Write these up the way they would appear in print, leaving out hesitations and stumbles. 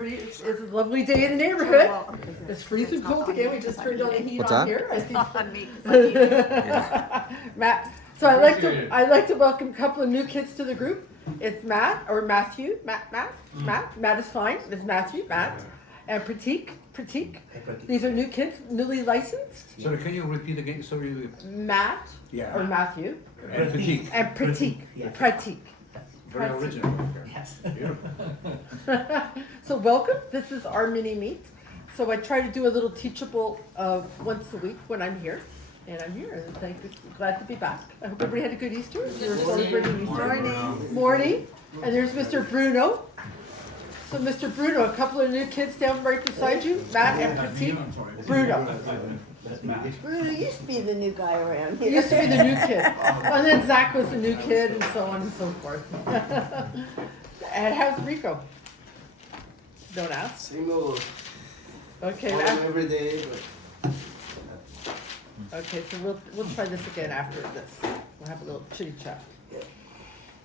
everybody. It's a lovely day in the neighborhood. It's freezing cold again. We just turned on the heat What's on that? here. I see On me. Matt. So I'd like to welcome a couple of new kids to the group. It's Matt or Matthew. Matt is fine. It's Matthew, Matt, and Pratik. These are new kids, newly licensed. Sorry, can you repeat again? Sorry. Matt or Matthew And Pratik. and Pratik. Yes. Pratik. Very original. Yes. Beautiful. So welcome. This is our mini meet. So I try to do a little teachable once a week when I'm here. And I'm here, and thank you. Glad to be back. I hope everybody had a good Easter. You're celebrating Easter. Morning. And there's Mr. Bruno. So Mr. Bruno, a couple of new kids down right beside you, Matt and Pratik. Bruno. Bruno used to be the new guy around He here. used to be the new kid. And then Zach was the new kid, and so on and so forth. And how's Rico? Don't ask. Same old, Okay, follow every day, but okay, so we'll try this again after this. We'll have a little chitty chat.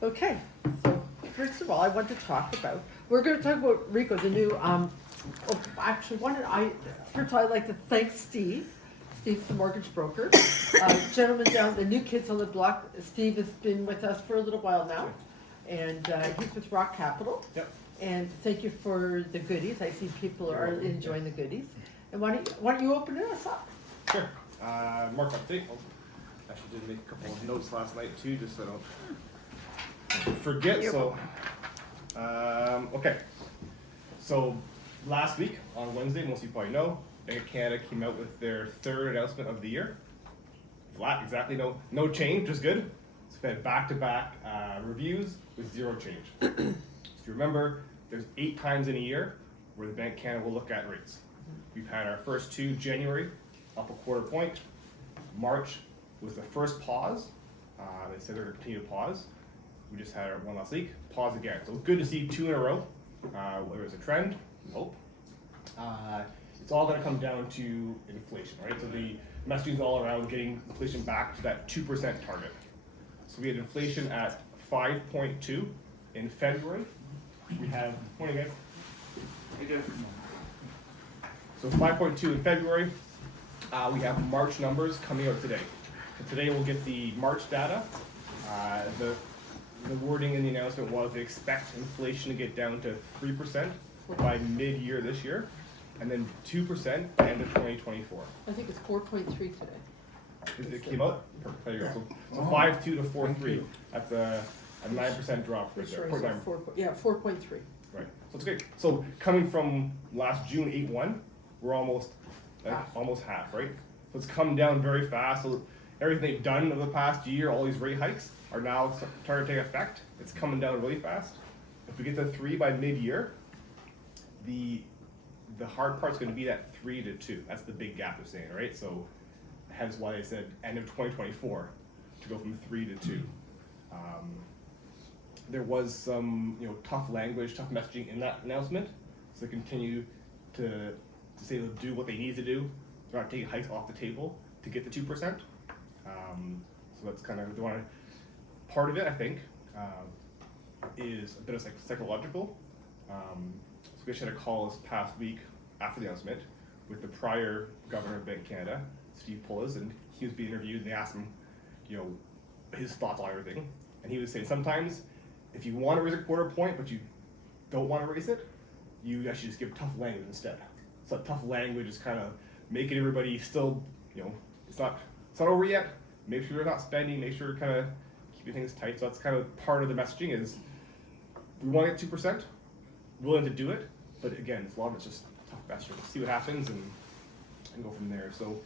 Okay, so first of all, I want to talk about, we're going to talk about Rico, the new, actually, first of all, I'd like to thank Steve. Steve's the mortgage broker. Gentleman down, the new kids on the block, Steve has been with us for a little while now, and he's with Rock Capital. Yep. And thank you for the goodies. I see people are enjoying the goodies. And why don't you open us up? Sure. Market update. I actually did make a couple of notes last night too, just so I don't forget. Okay. So last week on Wednesday, most of you probably know, Bank of Canada came out with their third announcement of the year. Flat, exactly no change, which is good. It's been back-to-back reviews with zero change. If you remember, there's 8 times in a year where the Bank of Canada will look at rates. We've had our first two, January, up a quarter point. March was the first pause. They said they're going to continue to pause. We just had our one last week, pause again. So good to see 2 in a row. Whether it's a trend, we hope. It's all going to come down to inflation, right? So the messaging is all around getting inflation back to that 2% target. So we had inflation at 5.2 in February. We have, morning guys. So 5.2 in February. We have March numbers coming out today. So today we'll get the March data. The wording in the announcement was they expect inflation to get down to 3% by mid-year this year, and then 2% by end of 2024. I think it's 4.3 today. It came out? Perfect. There you go. So 5.2 to 4.3. That's a 9% drop right there. Sorry, 0.9. 4.3. Right. So it's great. So coming from last June 8.1, we're almost half, right? So it's come down very fast. So everything they've done over the past year, all these rate hikes, are now starting to take effect. It's coming down really fast. If we get to 3 by mid-year, the hard part's going to be that 3 to 2. That's the big gap they're saying, right? So hence why they said end of 2024 to go from 3 to 2. There was some tough language, tough messaging in that announcement. So they continue to say they'll do what they need to do. They're not taking hikes off the table to get the 2%. So that's kind of part of it, I think, is a bit of psychological. So we actually had a call this past week after the announcement with the prior governor of Bank of Canada, Steve Maggiacomo, and he was being interviewed, and they asked him, his thoughts on everything. And he was saying sometimes if you want to raise a quarter point but you don't want to raise it, you actually just give tough language instead. So tough language is kind of making everybody still, it's not over yet. Make sure you're not spending, make sure you're kind of keeping things tight. So that's kind of part of the messaging is we want to get 2%, willing to do it, but again, a lot of it's just tough messaging. See what happens and go from there. So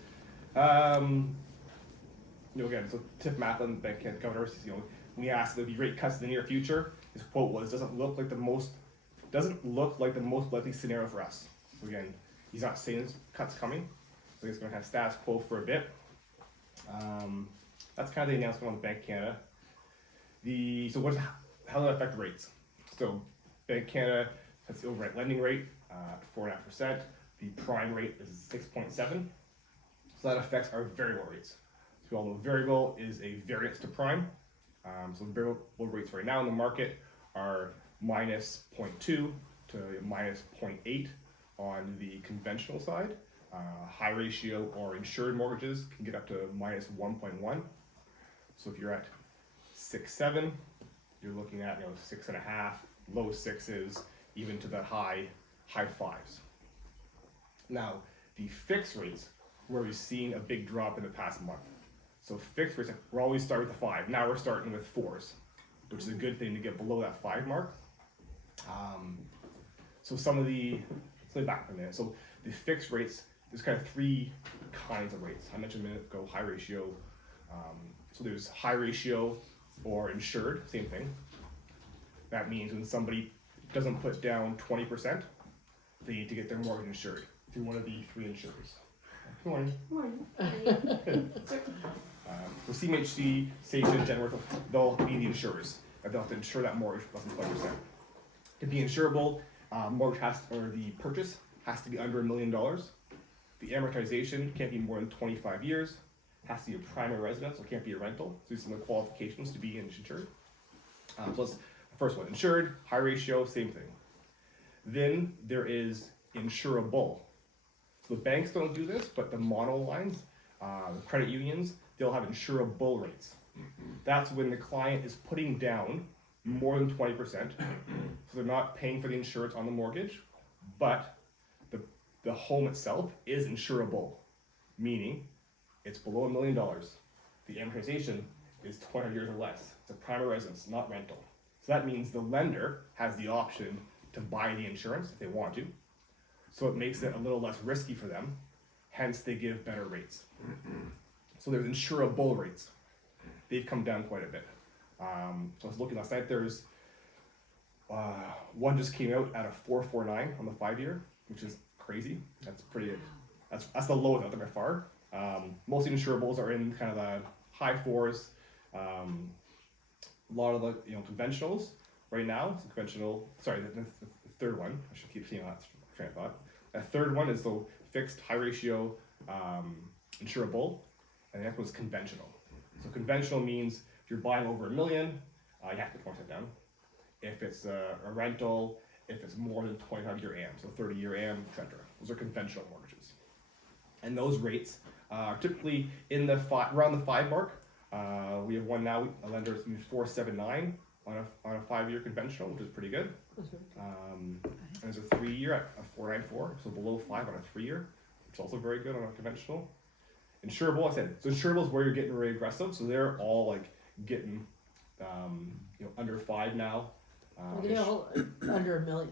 again, so Tiff Macklin, Bank of Canada governor, when he asked if there'd be rate cuts in the near future, his quote was, doesn't look like the most likely scenario for us. So again, he's not saying there's cuts coming. So he's going to have status quo for a bit. That's kind of the announcement on the Bank of Canada. How does that affect rates? So Bank of Canada has the overnight lending rate at 4.5%. The prime rate is 6.7. So that affects our variable rates. So we all know variable is a variance to prime. So variable rates right now in the market are minus 0.2 to minus 0.8 on the conventional side. High ratio or insured mortgages can get up to minus 1.1. So if you're at 6.7, you're looking at 6.5, low sixes, even to the high fives. Now, the fixed rates, where we've seen a big drop in the past month. So fixed rates, we're always starting with the 5. Now we're starting with 4s, which is a good thing to get below that 5 mark. So let me back for a minute. So the fixed rates, there's kind of 3 kinds of rates. I mentioned a minute ago, high ratio. So there's high ratio or insured, same thing. That means when somebody doesn't put down 20%, they need to get their mortgage insured through one of the 3 insurers. Good morning. So CMHC, Station, Genworth, they'll be the insurers. And they'll have to insure that mortgage less than 20%. To be insurable, the purchase has to be under $1 million. The amortization can't be more than 25 years. Has to be a primary residence, so it can't be a rental. So these are some of the qualifications to be insured. So that's the first one, insured, high ratio, same thing. Then there is insurable. So the banks don't do this, but the monolines, the credit unions, they'll have insurable rates. That's when the client is putting down more than 20%, so they're not paying for the insurance on the mortgage, but the home itself is insurable, meaning it's below $1 million. The amortization is 20 years or less. It's a primary residence, not rental. So that means the lender has the option to buy the insurance if they want to. So it makes it a little less risky for them. Hence, they give better rates. So there's insurable rates. They've come down quite a bit. So I was looking last night. There's one just came out at a 4.49 on the 5-year, which is crazy. That's pretty. That's the lowest out there by far. Most insurables are in kind of the high 4s. A lot of the conventionals right now. So conventional. Sorry, the third one. I should keep seeing that train of thought. The third one is the fixed high ratio insurable, and the next one is conventional. So conventional means if you're buying over $1 million, you have to put 20% down. If it's a rental, if it's more than 25-year AM, so 30-year AM, etc. Those are conventional mortgages, and those rates are typically in the around the 5 mark. We have one now. A lender is 4.79 on a 5-year conventional, which is pretty good. And there's a 3-year at a 4.94, so below 5 on a 3-year, which is also very good on a conventional. Insurable, I said, so insurable is where you're getting very aggressive. So they're all like getting, under 5 now. They're all under $1 million.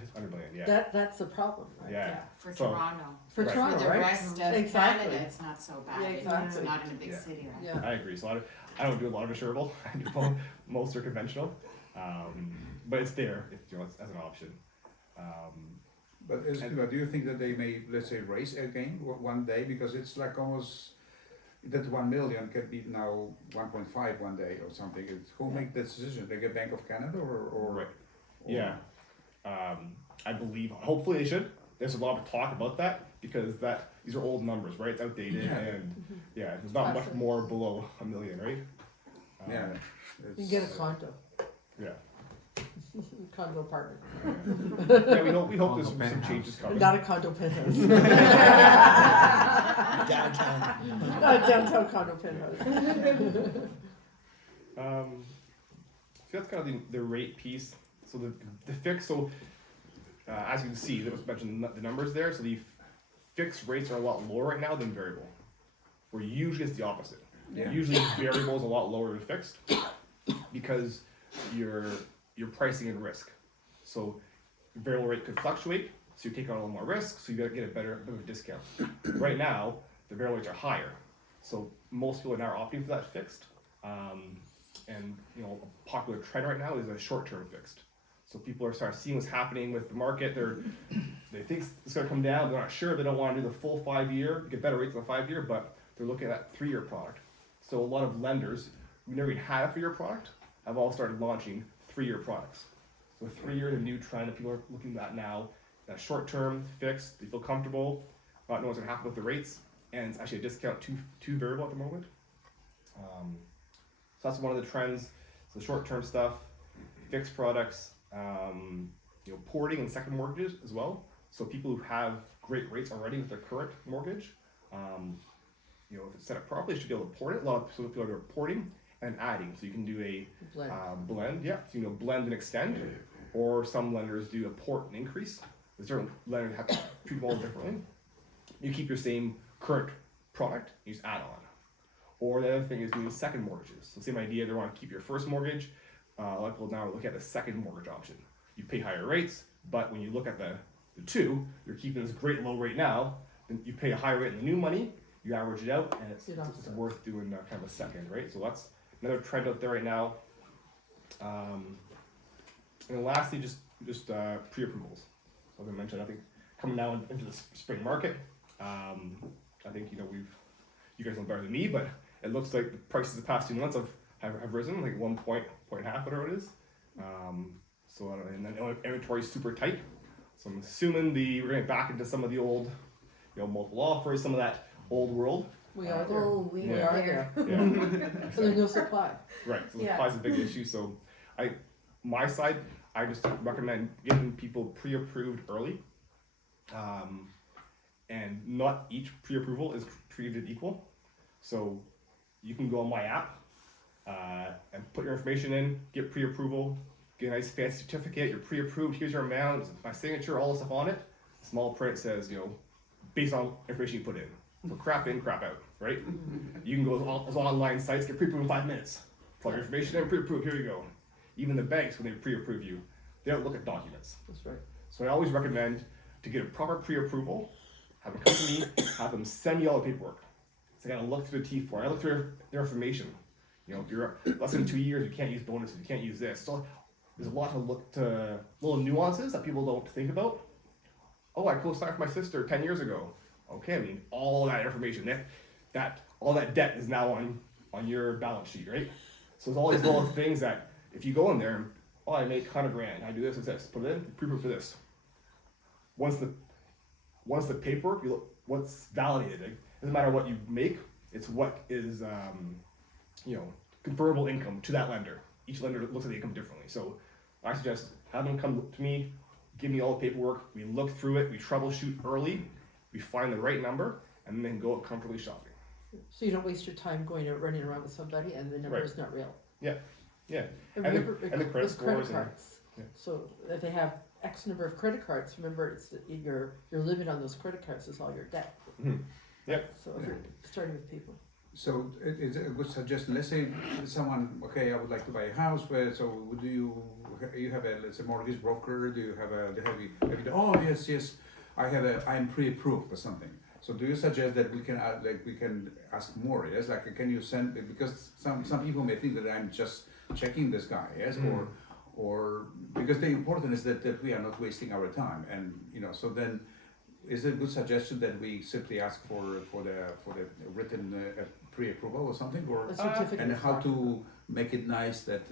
Just under $1 million, yeah. That's the problem, right? Yeah. For So- Toronto. For Right. Toronto, For the right? rest of Exactly. Canada, it's not so bad. Yeah, It's exactly. not in a big Yeah. city, right? Yeah. I agree. So I don't do a lot of insurable. I do most are conventional, but it's there if it's as an option. But do you think that they may, let's say, raise again one day, because it's like almost that 1 million can be now 1.5 one day or something? Who make that decision? Like a Bank of Canada or Right. or- Yeah. I believe, hopefully they should. There's a lot of talk about that because these are old numbers, right? It's outdated, Yeah. and there's not much more below $1 million, right? Yeah. You can get a condo, Yeah. condo apartment, Yeah, we hope there's some changes coming. not a condo penthouse. Downtown. Not a downtown condo penthouse. So that's kind of the rate piece. So the fixed, so as you can see, there was mentioned the numbers there. So the fixed rates are a lot lower right now than variable. Where usually it's the opposite. Yeah. Usually variable is a lot lower than fixed because you're pricing in risk. So the variable rate could fluctuate, so you take on a little more risk, so you gotta get a bit of a discount. Right now, the variable rates are higher, so most people are now opting for that fixed. And a popular trend right now is a short-term fixed. So people are starting to see what's happening with the market. They think it's gonna come down. They're not sure. They don't want to do the full 5-year, get better rates on the 5-year, but they're looking at that 3-year product. So a lot of lenders who never even had a 3-year product have all started launching 3-year products. So 3-year is a new trend that people are looking at now. That short-term fixed, they feel comfortable, not knowing what's gonna happen with the rates, and it's actually a discount to variable at the moment. So that's one of the trends. So short-term stuff, fixed products. porting and second mortgages as well. So people who have great rates already with their current mortgage, if it's set up properly, you should be able to port it. A lot of people are porting and adding. So you can do a Blend. blend, yeah. So blend and extend, or some lenders do a port and increase. Certain lenders have to treat them all differently. You keep your same current product, you just add on. Or the other thing is doing second mortgages. So same idea, they want to keep your first mortgage. A lot of people now look at the second mortgage option. You pay higher rates, but when you look at the two, you're keeping this great low rate now, then you pay a higher rate in the new money, you average it out, and it's worth doing kind of a second, right? So that's another trend out there right now. And then lastly, just pre-approvals. So as I mentioned, I think coming now into the spring market, I think you guys know better than me, but it looks like the prices the past 2 months have risen like 1 point and a half, whatever it is. And then inventory is super tight. So I'm assuming we're going back into some of the old, multiple offers, some of that old world. We are there. Oh, we We were are there. there. Yeah. So there's no supply. Right. So Yeah. supply is a big issue. So my side, I just recommend getting people pre-approved early. And not each pre-approval is treated equal. So you can go on my app and put your information in, get pre-approval, get a nice fancy certificate, you're pre-approved, here's your amount, my signature, all the stuff on it. Small print says, based on information you put in. So crap in, crap out, right? You can go to those online sites, get pre-approved in 5 minutes. Plug your information in, pre-approved, here you go. Even the banks, when they pre-approve you, they don't look at documents. That's right. So I always recommend to get a proper pre-approval, have them come to me, have them send me all the paperwork. So I gotta look through the T4, I look through their information. If you're less than 2 years, you can't use bonuses, you can't use this. So there's a lot to look to, little nuances that people don't think about. Oh, I co-signed for my sister 10 years ago. Okay, all that information, that all that debt is now on your balance sheet, right? So there's all these little things that if you go in there, I make 100 grand, I do this and this, put it in, pre-proof for this. Once the paperwork, what's validated, it doesn't matter what you make, it's what is, convertible income to that lender. Each lender looks at the income differently. So I suggest have them come to me, give me all the paperwork, we look through it, we troubleshoot early, we find the right number, and then go comfortably shopping. So you don't waste your time running around with somebody and the number Right. is not real. Yeah. And And the- remember, and the credit with credit scores and- cards. yeah. So if they have X number of credit cards, remember it's your limit on those credit cards is all your debt. Mhm. Yep. So if you're starting with people. So it's a good suggestion. Let's say someone, okay, I would like to buy a house. Do you have a, let's say, mortgage broker? Do you have oh yes, I'm pre-approved or something. So do you suggest that we can ask more? Yes, like can you send, because some people may think that I'm just checking this guy, yes, or because the important is that we are not wasting our time, and so then. Is it a good suggestion that we simply ask for the written pre-approval or something, or A certificate. and of how to occupancy. make it nice that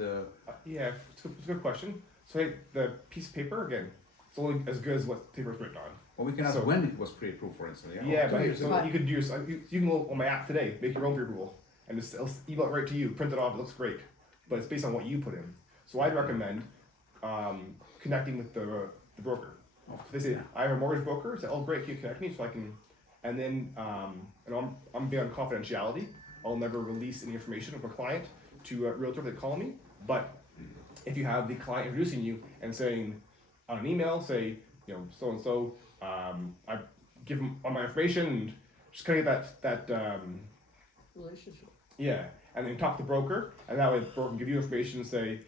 Yeah, it's a good question. So the piece of paper, again, it's only as good as what paper is written on. well, we can ask So- when it was pre-approved, for instance. Yeah, Two but years so ago. you could do, you can go on my app today, make your own pre-approval, and just it'll email it right to you, print it off, it looks great, but it's based on what you put in. So I'd recommend connecting with the broker. If they say, I have a mortgage broker, say, oh great, can you connect me so I can, and then, I'm big on confidentiality. I'll never release any information of a client to a realtor if they call me, but if you have the client introducing you and saying, on an email, say, so-and-so, I give them all my information and just kind of get that Relationship. yeah, and then talk to the broker, and that way the broker can give you information and say,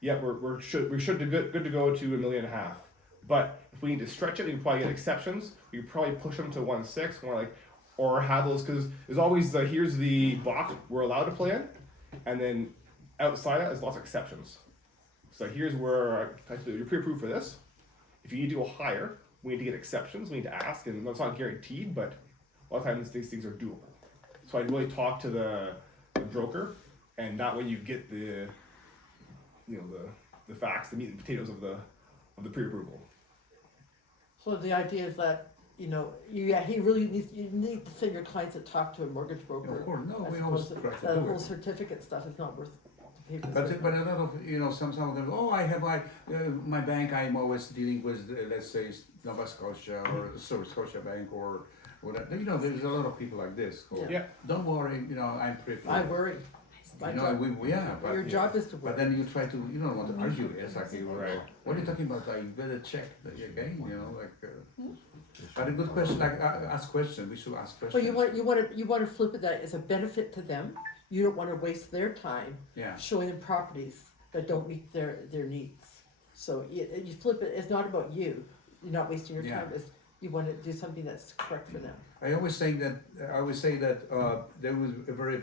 yeah, we should be good to go to 1.5 million. But if we need to stretch it, we can probably get exceptions. We could probably push them to 1.6, or have those, because there's always here's the box we're allowed to play in, and then outside that there's lots of exceptions. So here's where you're pre-approved for this. If you need to go higher, we need to get exceptions. We need to ask, and it's not guaranteed, but a lot of times these things are doable. So I'd really talk to the broker, and that way you get the facts, the meat and potatoes of the pre-approval. So the idea is that, he really you need to send your clients to talk to a mortgage broker. Of course, no, As we always opposed to try to the do whole it. certificate stuff is not worth the papers. But a lot of, some of them, oh, I have my bank, I'm always dealing with, let's say, Nova Scotia or Scotia Bank or whatever. There's a lot of people like this. Who, Yeah. Don't worry, I'm prepared. I worry. My job, But your job is to But worry. then you try to, you don't want to argue. It's like, Right. what are you talking about? I better check again, But a good question, ask questions. We should ask questions. Well, you want to flip it that it's a benefit to them. You don't want to waste their time Yeah. showing them properties that don't meet their needs. So you flip it. It's not about you. You're not wasting your time. Yeah. It's you want to do something that's correct for them. I always say that there was a very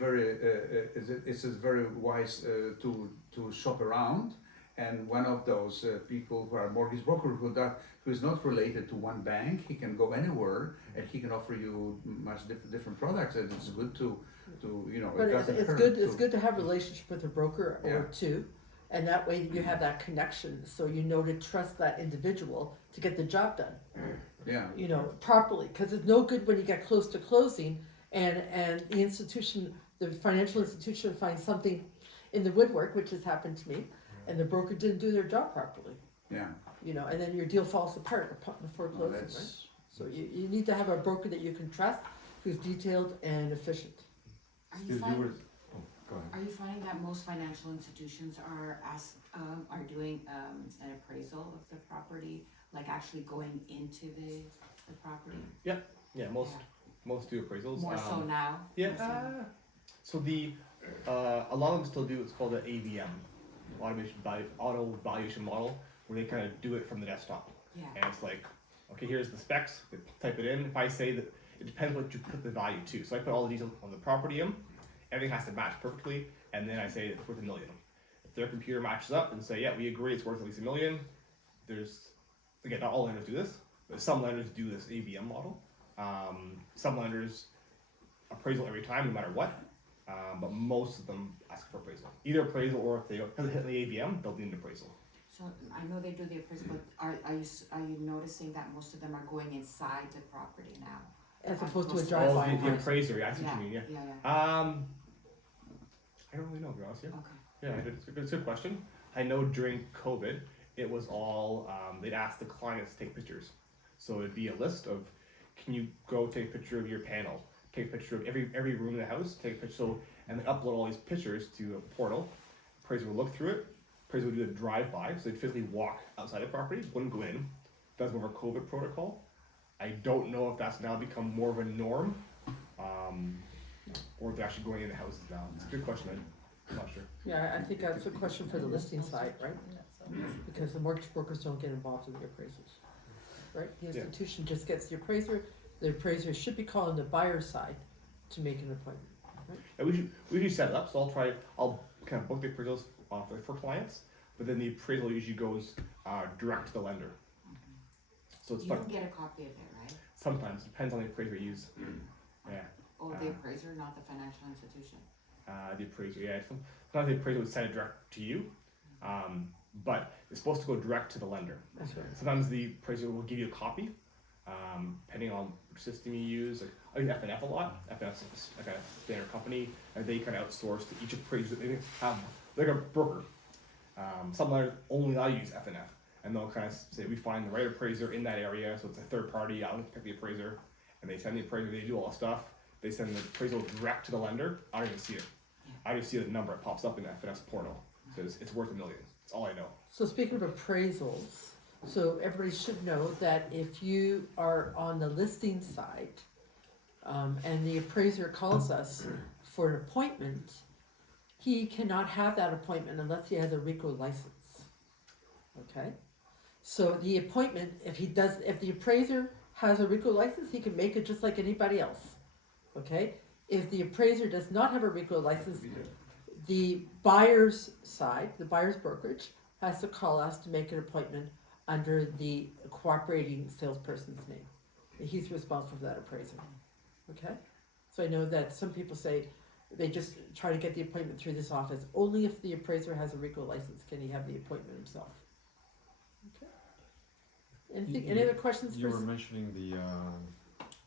it's very wise to shop around, and one of those people who are mortgage broker who is not related to one bank, he can go anywhere and he can offer you much different products, and it's good to But it doesn't it's hurt good. to- It's good to have a relationship with a broker or Yeah. two, and that way you have that connection. So you know to trust that individual to get the job done. Yeah. Properly, because it's no good when you get close to closing and the financial institution finds something in the woodwork, which has happened to me, and the broker didn't do their job properly, Yeah. and then your deal falls apart before Well, closing, right? So you need to have a broker that you can trust, who's detailed and efficient. Are you Steve, you finding, were, oh, go ahead. are you finding that most financial institutions are doing an appraisal of the property, like actually going into the property? Yeah, most do appraisals. More so now? Yeah. More so- So a lot of them still do what's called an AVM, auto valuation model, where they kind of do it from the desktop. Yeah, And it's like, okay, here's the specs, they type it in. If I say that, it depends what you put the value to. So I put all the details on the property in, everything has to match perfectly, and then I say it's worth $1 million. If their computer matches up and say, yeah, we agree it's worth at least $1 million, again, not all lenders do this, but some lenders do this AVM model. Some lenders appraisal every time, no matter what, but most of them ask for appraisal. Either appraisal, or if they haven't hit the AVM, they'll need an appraisal. so I know they do the appraisal, but are you noticing that most of them are going inside the property now? As opposed to a Oh, drive-by. the appraiser, yeah, I see what you mean, yeah. Yeah, I don't really know, to be honest, yeah. okay. Yeah, it's a good question. I know during COVID, it was all, they'd ask the clients to take pictures. So it'd be a list of, can you go take a picture of your panel? Take a picture of every room in the house, take a picture, and they upload all these pictures to a portal. Appraiser would look through it, appraiser would do a drive-by, so they'd physically walk outside the property, wouldn't go in. That's more of a COVID protocol. I don't know if that's now become more of a norm, or if they're actually going into houses now. It's a good question, I'm not sure. Yeah, I think that's a question for the listing side, right? Because the mortgage brokers don't get involved in the appraisals, right? The Yeah. institution just gets the appraiser should be calling the buyer's side to make an appointment. Yeah, we usually set it up, so I'll kind of book the appraisals for clients, but then the appraisal usually goes direct to the lender. So it's You fun. don't get a copy of it, right? Sometimes, depends on the appraiser you use. Yeah, Oh, the appraiser, not the financial institution? the appraiser, yeah. Sometimes the appraiser would send it direct to you, but it's supposed to go direct to the lender. That's right. Sometimes the appraiser will give you a copy, depending on which system you use. Like, I use FNF a lot. FNF's like a standard company, and they kind of outsource to each appraiser. They have like a broker. Some lenders only allow you to use FNF, and they'll kind of say we find the right appraiser in that area, so it's a third party. I'll pick the appraiser, and they send the appraiser. They do all the stuff. They send the appraisal direct to the lender. I don't even see it. I just see the number. It pops up in the FNF's portal. It says it's worth $1 million. That's all I know. So speaking of appraisals, so everybody should know that if you are on the listing side, and the appraiser calls us for an appointment, he cannot have that appointment unless he has a RICO license. Okay? So the appointment, if the appraiser has a RICO license, he can make it just like anybody else. Okay? If the appraiser does not have a RICO license, the buyer's side, the buyer's brokerage, has to call us to make an appointment under the cooperating salesperson's name. He's responsible for that appraisal. Okay? So I know that some people say they just try to get the appointment through this office. Only if the appraiser has a RICO license can he have the appointment himself. Okay? Any other questions You for were mentioning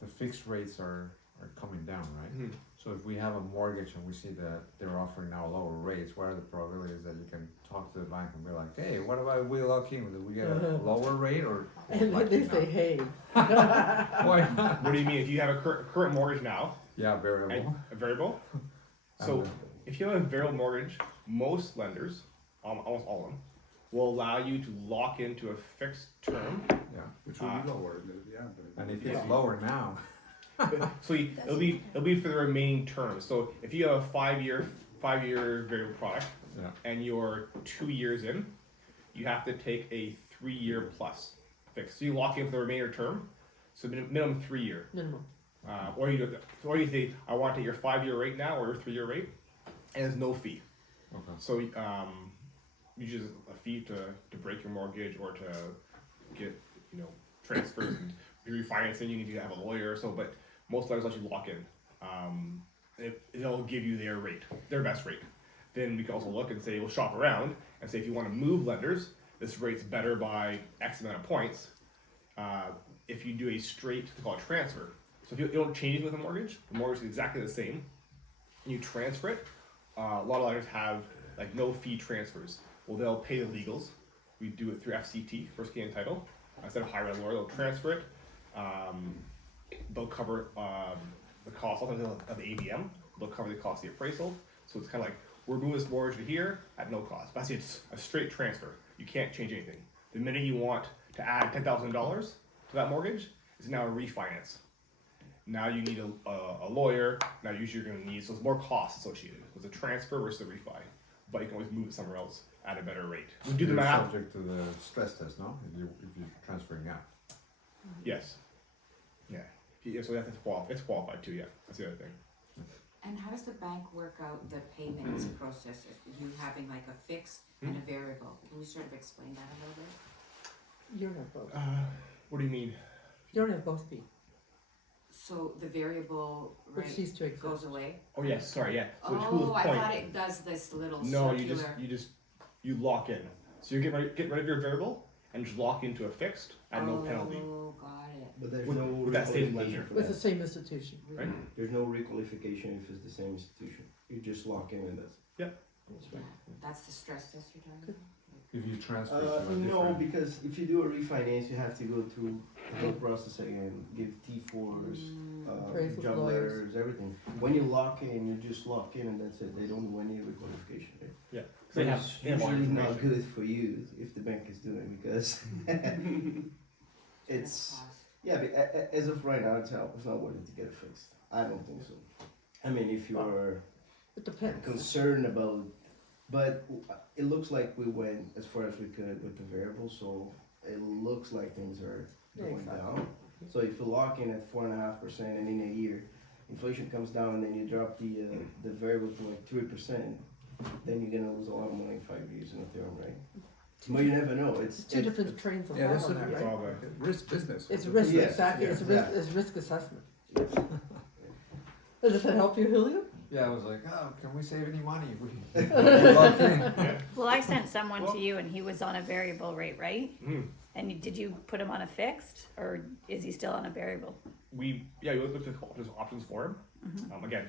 the fixed rates are are coming down, right? Mhm. So if we have a mortgage and we see that they're offering now lower rates, what are the probabilities that you can talk to the bank and be like, hey, what about we lock in? Do we get a lower rate or? And then like they now? say, hey. Why not? What do you mean? If you have a current mortgage now, Yeah, and variable. a variable, so if you have a variable mortgage, most lenders, almost all of them, will allow you to lock into a fixed term. Yeah, Which will be lower, yeah. and if Yeah. it's lower now, So it'll be for the remaining term. So if you have a 5-year variable product yeah, and you're 2 years in, you have to take a 3-year plus fix. So you lock in for the remainder term, so minimum 3-year. Minimum. Or you say I want to take your 5-year rate now or your 3-year rate, and there's no fee. okay. So usually a fee to break your mortgage or to get transfers and refinancing. You need to have a lawyer. So, but most lenders let you lock in. They'll give you their rate, their best rate. Then we can also look and say we'll shop around and say if you want to move lenders, this rate's better by X amount of points. If you do a straight, they call it transfer. So if you don't change with a mortgage, the mortgage is exactly the same. And you transfer it. A lot of lenders have like no fee transfers. Well, they'll pay the legals. We do it through FCT, first key and title. Instead of hiring a lawyer, they'll transfer it. They'll cover the cost of the ABM. They'll cover the cost of the appraisal. So it's kind of like we're moving this mortgage to here at no cost. But it's a straight transfer. You can't change anything. The minute you want to add $10,000 to that mortgage, it's now a refinance. Now you need a lawyer. Now usually you're going to need, so it's more cost associated with a transfer versus a refi. But you can always move it somewhere else at a better rate. We do the You're math. subject to the stress test, no? If you're transferring out. Yes. Yeah, so that's it's qualified too, yeah. That's the other thing. And how does the bank work out the payments process if you having like a fixed and a variable? Can you sort of explain that a little bit? You don't have both. What do you mean? You don't have both feet, So the variable which rate cease to exist. goes away? Oh yes, sorry, yeah. So to Oh, Hulu's I point, thought it does this little no, circular. you lock in. So you get rid of your variable and just lock into a fixed at no penalty. Oh, got it. But there's With- no with that same requalification lender. for With the that. same institution. Right? There's no requalification if it's the same institution. You just lock in and that's. Yeah, that's the stress test you're talking about? If you transfer to a No, different. because if you do a refinance, you have to go through the whole process again, give T4s, Appraisals, job lawyers. letters, everything. When you lock in, you just lock in and that's it. They don't do any requalification. Right? Yeah. So They it's have all usually not information. good for you if the bank is doing because it's Cost. yeah. But as of right now, it's not worth it to get it fixed. I don't think so. I mean, if you're It depends. concerned about, but it looks like we went as far as we could with the variable, so it looks like things are Yeah, going exactly. down. So if you lock in at 4.5% and in a year, inflation comes down and then you drop the variable to like 3%, then you're gonna lose a lot of money in 5 years in a term, right? But you never know. It's two different trains of Yeah, thought that's on a that, It's right? all the risk business. It's risk, Yes, exactly, yes, it's risk assessment. Yes. Does that help you, Julio? Yeah, I was like, oh, can we save any money if we lock in? Well, I sent someone to you and he was on a variable rate, right? Mhm. And did you put him on a fixed or is he still on a variable? we looked at there's options for him. Again,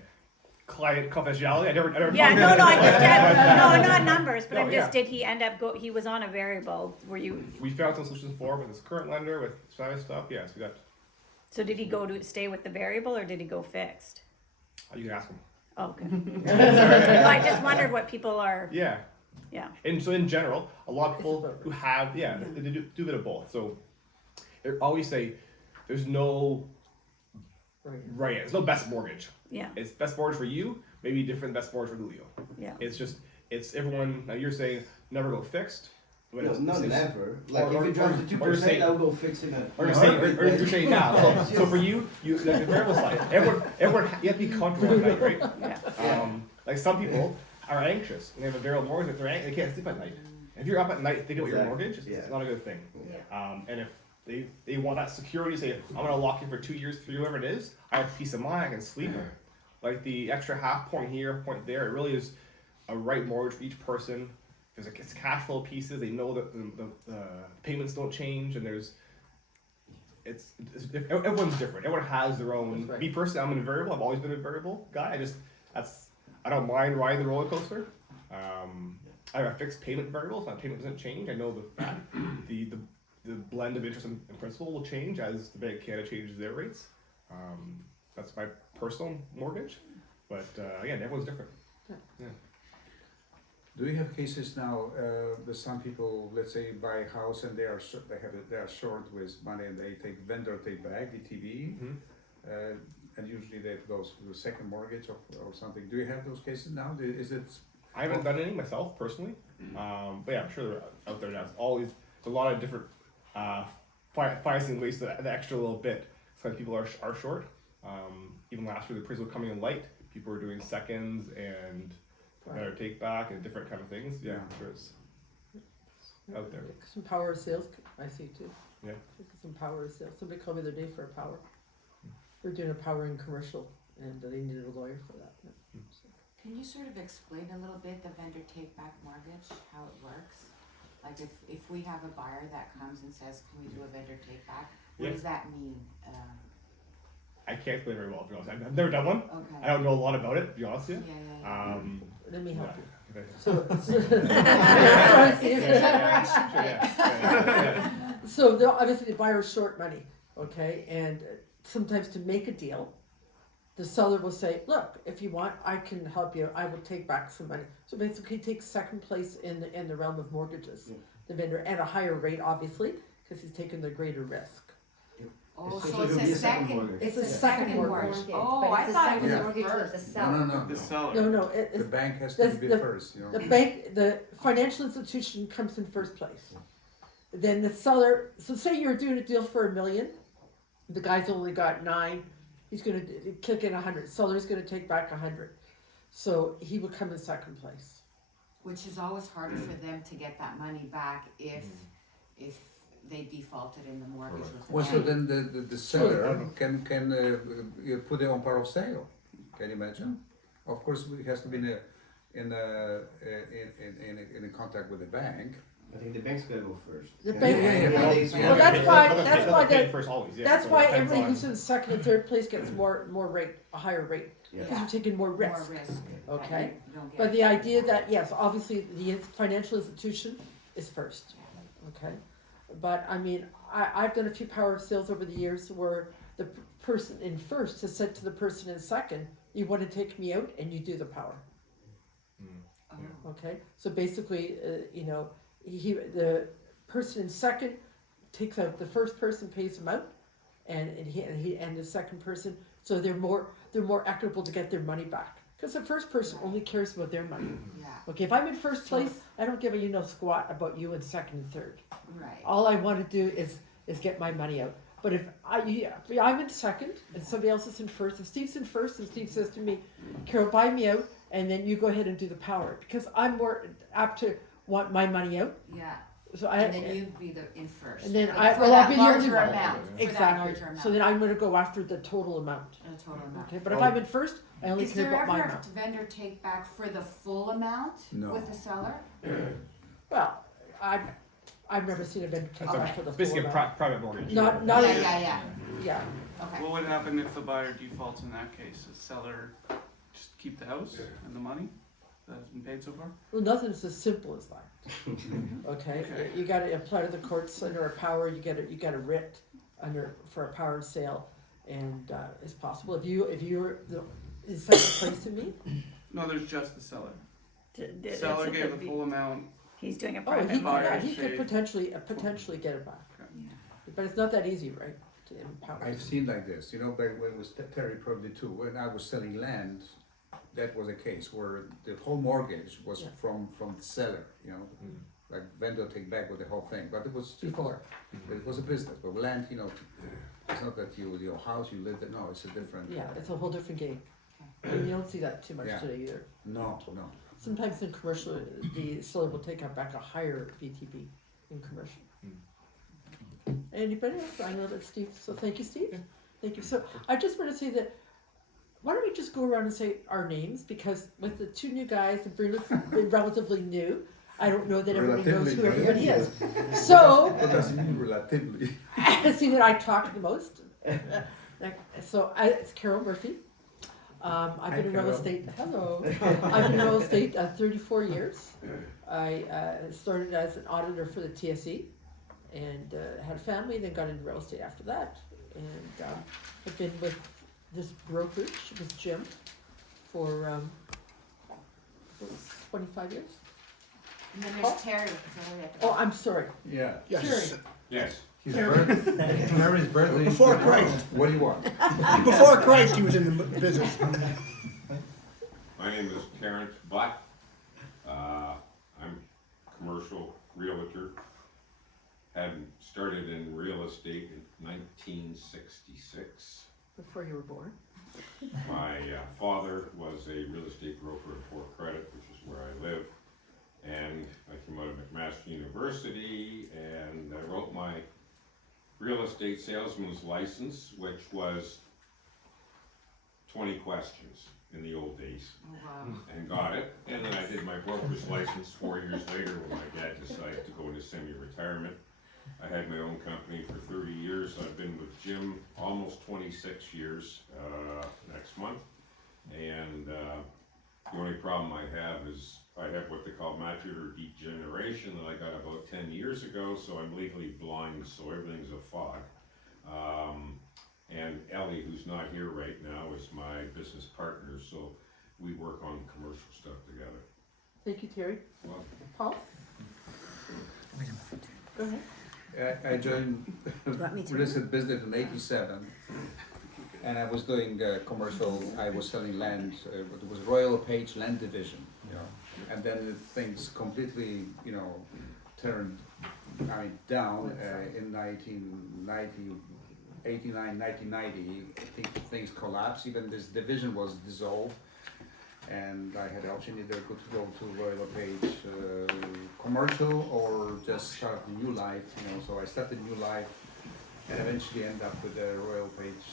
client confidentiality. I never Yeah, no, I just, no, not numbers, but No, I'm just, yeah. did he end up he was on a variable, were you, we found some solutions for him with his current lender with some other stuff. Yes, we got. so did he go to stay with the variable or did he go fixed? You can ask him. Oh, okay. No, I just wondered what people are, Yeah. yeah. And so in general, a lot of people It's about who have, they do a bit of both. So they always say there's no right, there's no best mortgage. Yeah, It's best mortgage for you, maybe different best mortgage for Julio. yeah. It's everyone, now you're saying never go fixed. But No, not it's- never. Like or- if it drops or- to or 2%, say- I'll go fix it. Or you're saying now. So for you, like the variable side, everyone, you have to be comfortable at night, right? Yeah. Like some people are anxious and they have a variable mortgage, if they can't sleep at night. If you're up at night thinking about your Exactly. mortgage, it's Yeah. not a good thing. Yeah. And if they want that security, say, I'm gonna lock in for 2 years, 3, whatever it is, I have peace of mind, I can sleep. Like the extra half point here, point there, it really is a right mortgage for each person. It's cash flow pieces, they know that the payments don't change, and there's everyone's different. Everyone has their own. That's right. Me personally, I'm a variable. I've always been a variable guy. I don't mind riding the roller coaster. I have a fixed payment variable, so my payment doesn't change. I know that the blend of interest and principal will change as the Bank of Canada changes their rates. That's my personal mortgage, but again, everyone's different. Yeah. Do you have cases now that some people, let's say, buy a house and they are short with money and they take vendor take back VTB, and usually that goes to the second mortgage or something. Do you have those cases now? Is it? I haven't done any myself personally, but yeah, I'm sure they're out there now. There's a lot of different financing ways to the extra little bit. So people are short. Even last year, the appraisal coming in light. People were doing seconds and better take back and different kind of things. Yeah, I'm sure it's out there. Some power of sales, I see too. Yeah. Some power of sales. Somebody called me the other day for a power. We're doing a power in commercial, and they needed a lawyer for that. So. Can you sort of explain a little bit the vendor take-back mortgage, how it works? Like if we have a buyer that comes and says, can we do a vendor take-back, what does that mean? I can't explain very well, to be honest. I've never done one. Okay. I don't know a lot about it, to be honest with you. Yeah. Let me help Yeah. you. So, so obviously the buyer's short money, okay, and sometimes to make a deal, the seller will say, look, if you want, I can help you, I will take back some money. So basically he takes second place in the realm of mortgages, the vendor, at a higher rate, obviously, because he's taking the greater risk. Oh, So so it'll be it's a a second second, mortgage. it's a It's a second second mortgage. mortgage, Oh, I thought it was Yeah. a mortgage with first. the No, seller. no, The seller. No, The it's, bank has that's to be the- first. You know. the bank, the financial institution comes in first place. Then the seller, so say you're doing a deal for $1 million, the guy's only got 9, he's gonna kick in 100, seller's gonna take back 100. So he would come in second place. Which is always harder for them to get that money back if they defaulted in the mortgage with the Well, so bank. then the seller can put it on power of sale. Can you imagine? Of course, it has to be in contact with the bank. I think the bank's gotta go first. The And bank- then- Yeah. Well, that's why Pay the- first always. Yeah. That's So why it depends everybody on- who's in second and third place gets more rate, a higher rate, Yeah. because you're taking more More risk. risk. Okay. You don't get. But the idea that, yes, obviously the financial institution is first, okay? But I mean, I've done a few power of sales over the years where the person in first has said to the person in second, you wanna take me out, and you do the power, Oh. okay? So basically, the person in second takes out, the first person pays him out, and the second person, so they're more equitable to get their money back. Cause the first person only cares about their money. Yeah, Okay, if I'm in first place, I don't give a squat about you in second and third. right. All I want to do is get my money out. But if I'm in second and somebody else is in first, if Steve's in first and Steve says to me, Carol, buy me out, and then you go ahead and do the power, because I'm more apt to want my money out. Yeah, So and then you'd be in first. and then Like for I'll that be the only larger one. amount, for that Exactly. larger amount. So then I'm going to go after the total amount. The total amount. Okay, but if I'm in first, I only Is care there about my ever amount. a vendor take back for the full amount No. with the seller? Well, I've never seen a vendor take It's back for the full basically a amount. private mortgage. Not Yeah, yeah. okay. What would happen if the buyer defaults in that case? Does seller just keep the house and the money that has been paid so far? Well, nothing's as simple as that. Okay, you got to apply to the courts under a power. You get a writ for a power of sale, and it's possible if you're in second place to me. No, there's just the seller. It's Seller a- gave the full amount. He's doing a Oh, private he could, buyer mortgage. he could shade. potentially get it back, Yeah. but it's not that easy, right? To empower. I've seen like this, back when it was Terry probably too, when I was selling land, that was a case where the whole mortgage was Yeah. from the seller, like vendor take back with the whole thing, but it was before, it was a business, but land, it's not that your house, you live there, no, it's a different. Yeah, it's a whole different game. And you don't see that too much Yeah. today either. No. Sometimes in commercial, the seller will take back a higher VTB in commercial. Anybody else? I know that Steve, so thank you, Steve. Thank you. So I just want to say that, why don't we just go around and say our names, because with the 2 new guys, and Bruno's relatively new, I don't know that everybody knows who Relatively, everybody yeah. is. So, What does it mean relatively? seeing that I talk the most. So it's Carol Murphy. I've been in real Carol. estate, hello. I've been in real estate 34 years. I started as an auditor for the TSE and had a family, then got into real estate after that. And I've been with this brokerage with Jim for 25 years. And then there's Terry. Terry at the Oh, I'm sorry. Yeah. Terry. Yes. Mary's birthday. Before Christ. What do you want? Before Christ, he was in the business. My name is Terrence Black. I'm a commercial realtor. Had started in real estate in 1966. Before you were born. My father was a real estate broker at Fort Credit, which is where I live. And I came out of McMaster University and I wrote my real estate salesman's license, which was 20 questions in the old days, Oh, wow. and got it. And then I did my broker's license 4 years later when my dad decided to go into semi-retirement. I had my own company for 30 years. I've been with Jim almost 26 years next month. And the only problem I have is I have what they call macular degeneration that I got about 10 years ago, so I'm legally blind, so everything's a fog. And Ellie, who's not here right now, is my business partner, so we work on commercial stuff together. Thank you, Terry. Well, Paul? Go ahead. I joined Want me to? real estate business in '87, and I was doing commercial. I was selling land. It was Royal LePage land division, you know. And then things completely, you know, turned, down in 1989, 1990. I think things collapsed. Even this division was dissolved. And I had the option either to go to Royal LePage commercial or just start a new life, you know. So I started new life and eventually end up with the Royal LePage,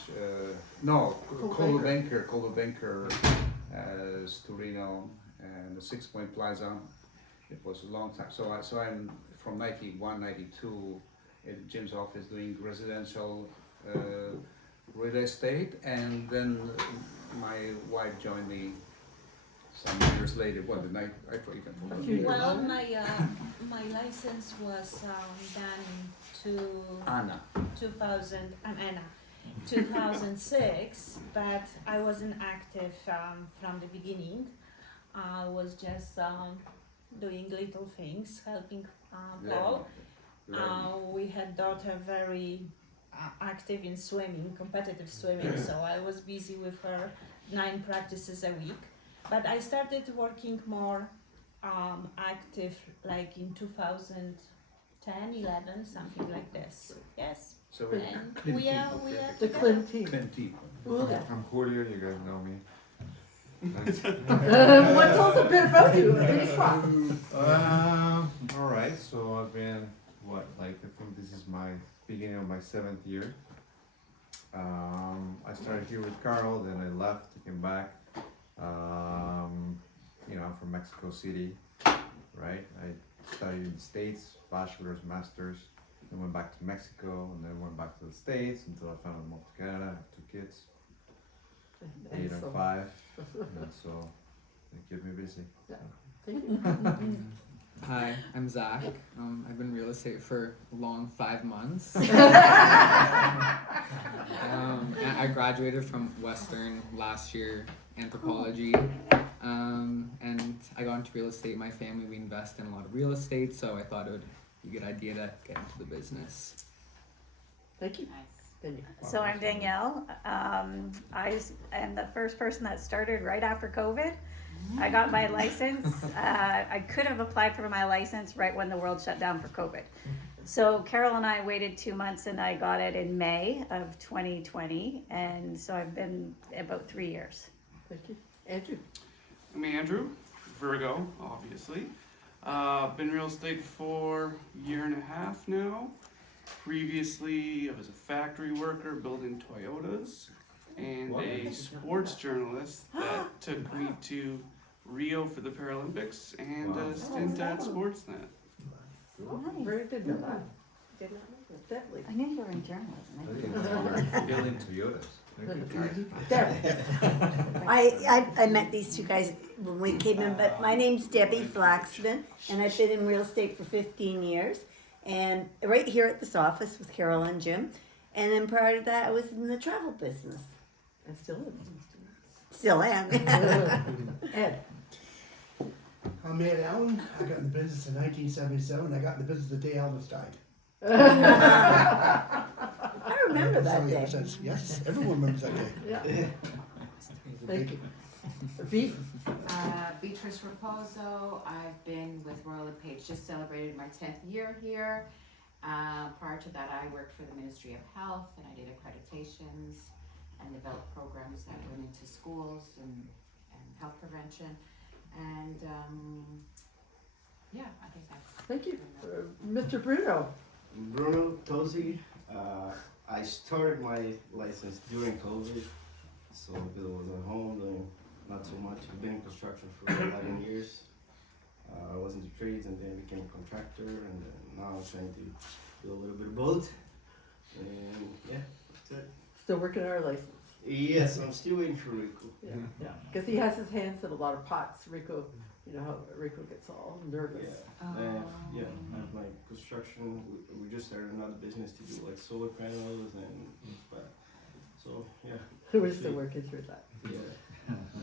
Coldwell Banker, Sturino, and the 6 Point Plaza. It was a long time. So I'm from 91, 92 in Jim's office doing residential real estate, and then my wife joined me some years later. What did I forgot A few years. Well, my license was done Anna. 2006, but I wasn't active from the beginning. I was just doing little things, helping Paul. We had daughter very active in swimming, competitive swimming, so I was busy with her 9 practices a week. But I started working more active like in 2010, 11, something like this. Yes. So And we are The together. Clem team. Clint. I'm Julio, you guys know me. What tells a bit about you? Really fun. Alright, so I've been, I think this is my beginning of my 7th year. I started here with Carl, then I left, came back. I'm from Mexico City, right? I studied in the States, bachelor's, master's, then went back to Mexico, and then went back to the States until I finally moved to Canada. I have 2 kids, 8 and 5, and so they keep me busy. Thank you. Hi, I'm Zach. I've been in real estate for a long 5 months. I graduated from Western last year, anthropology, and I got into real estate. My family, we invest in a lot of real estate, so I thought it would be a good idea to get into the business. Thank you. Nice. Danielle. So I'm Danielle. I am the first person that started right after COVID. I got my license. I could have applied for my license right when the world shut down for COVID. So Carol and I waited 2 months and I got it in May of 2020. And so I've been about 3 years. Thank you. Andrew. I'm Andrew, Virgo, obviously. Been in real estate for a year and a half now. Previously, I was a factory worker building Toyotas and a sports journalist that took me to Rio for the Paralympics and a stint at Sportsnet. Very good. Did not know Definitely. I knew you were in journalism. I think it's building Toyotas. I met these two guys when we came in, but my name's Debbie Flaxman, and I've been in real estate for 15 years, and right here at this office with Carol and Jim, and then prior to that I was in the travel business. And still in. Still am. Ed. I'm Ed Allen. I got in the business in 1977. I got in the business the day Elvis died. I remember that So, day. yes, everyone remembers that day. Yeah. Thank you. B. Beatrice Raposo, I've been with Royal LePage, just celebrated my 10th year here. Prior to that, I worked for the Ministry of Health, and I did accreditations and developed programs that went into schools and health prevention. And yeah, I think that's. Thank you. Mr. Bruno. Bruno Tosi. I started my license during COVID, so because I was at home doing not so much. I've been in construction for 11 years. I was in the trades and then became a contractor, and then now I'm trying to do a little bit of both. And yeah, that's it. Still working on our license. Yes, I'm still waiting for Rico. Yeah, yeah. Because he has his hands in a lot of pots. Rico, you know how Rico gets all nervous. Yeah, I have my construction. We just started another business to do like solar panels and but so yeah. We're still working through that. Yeah.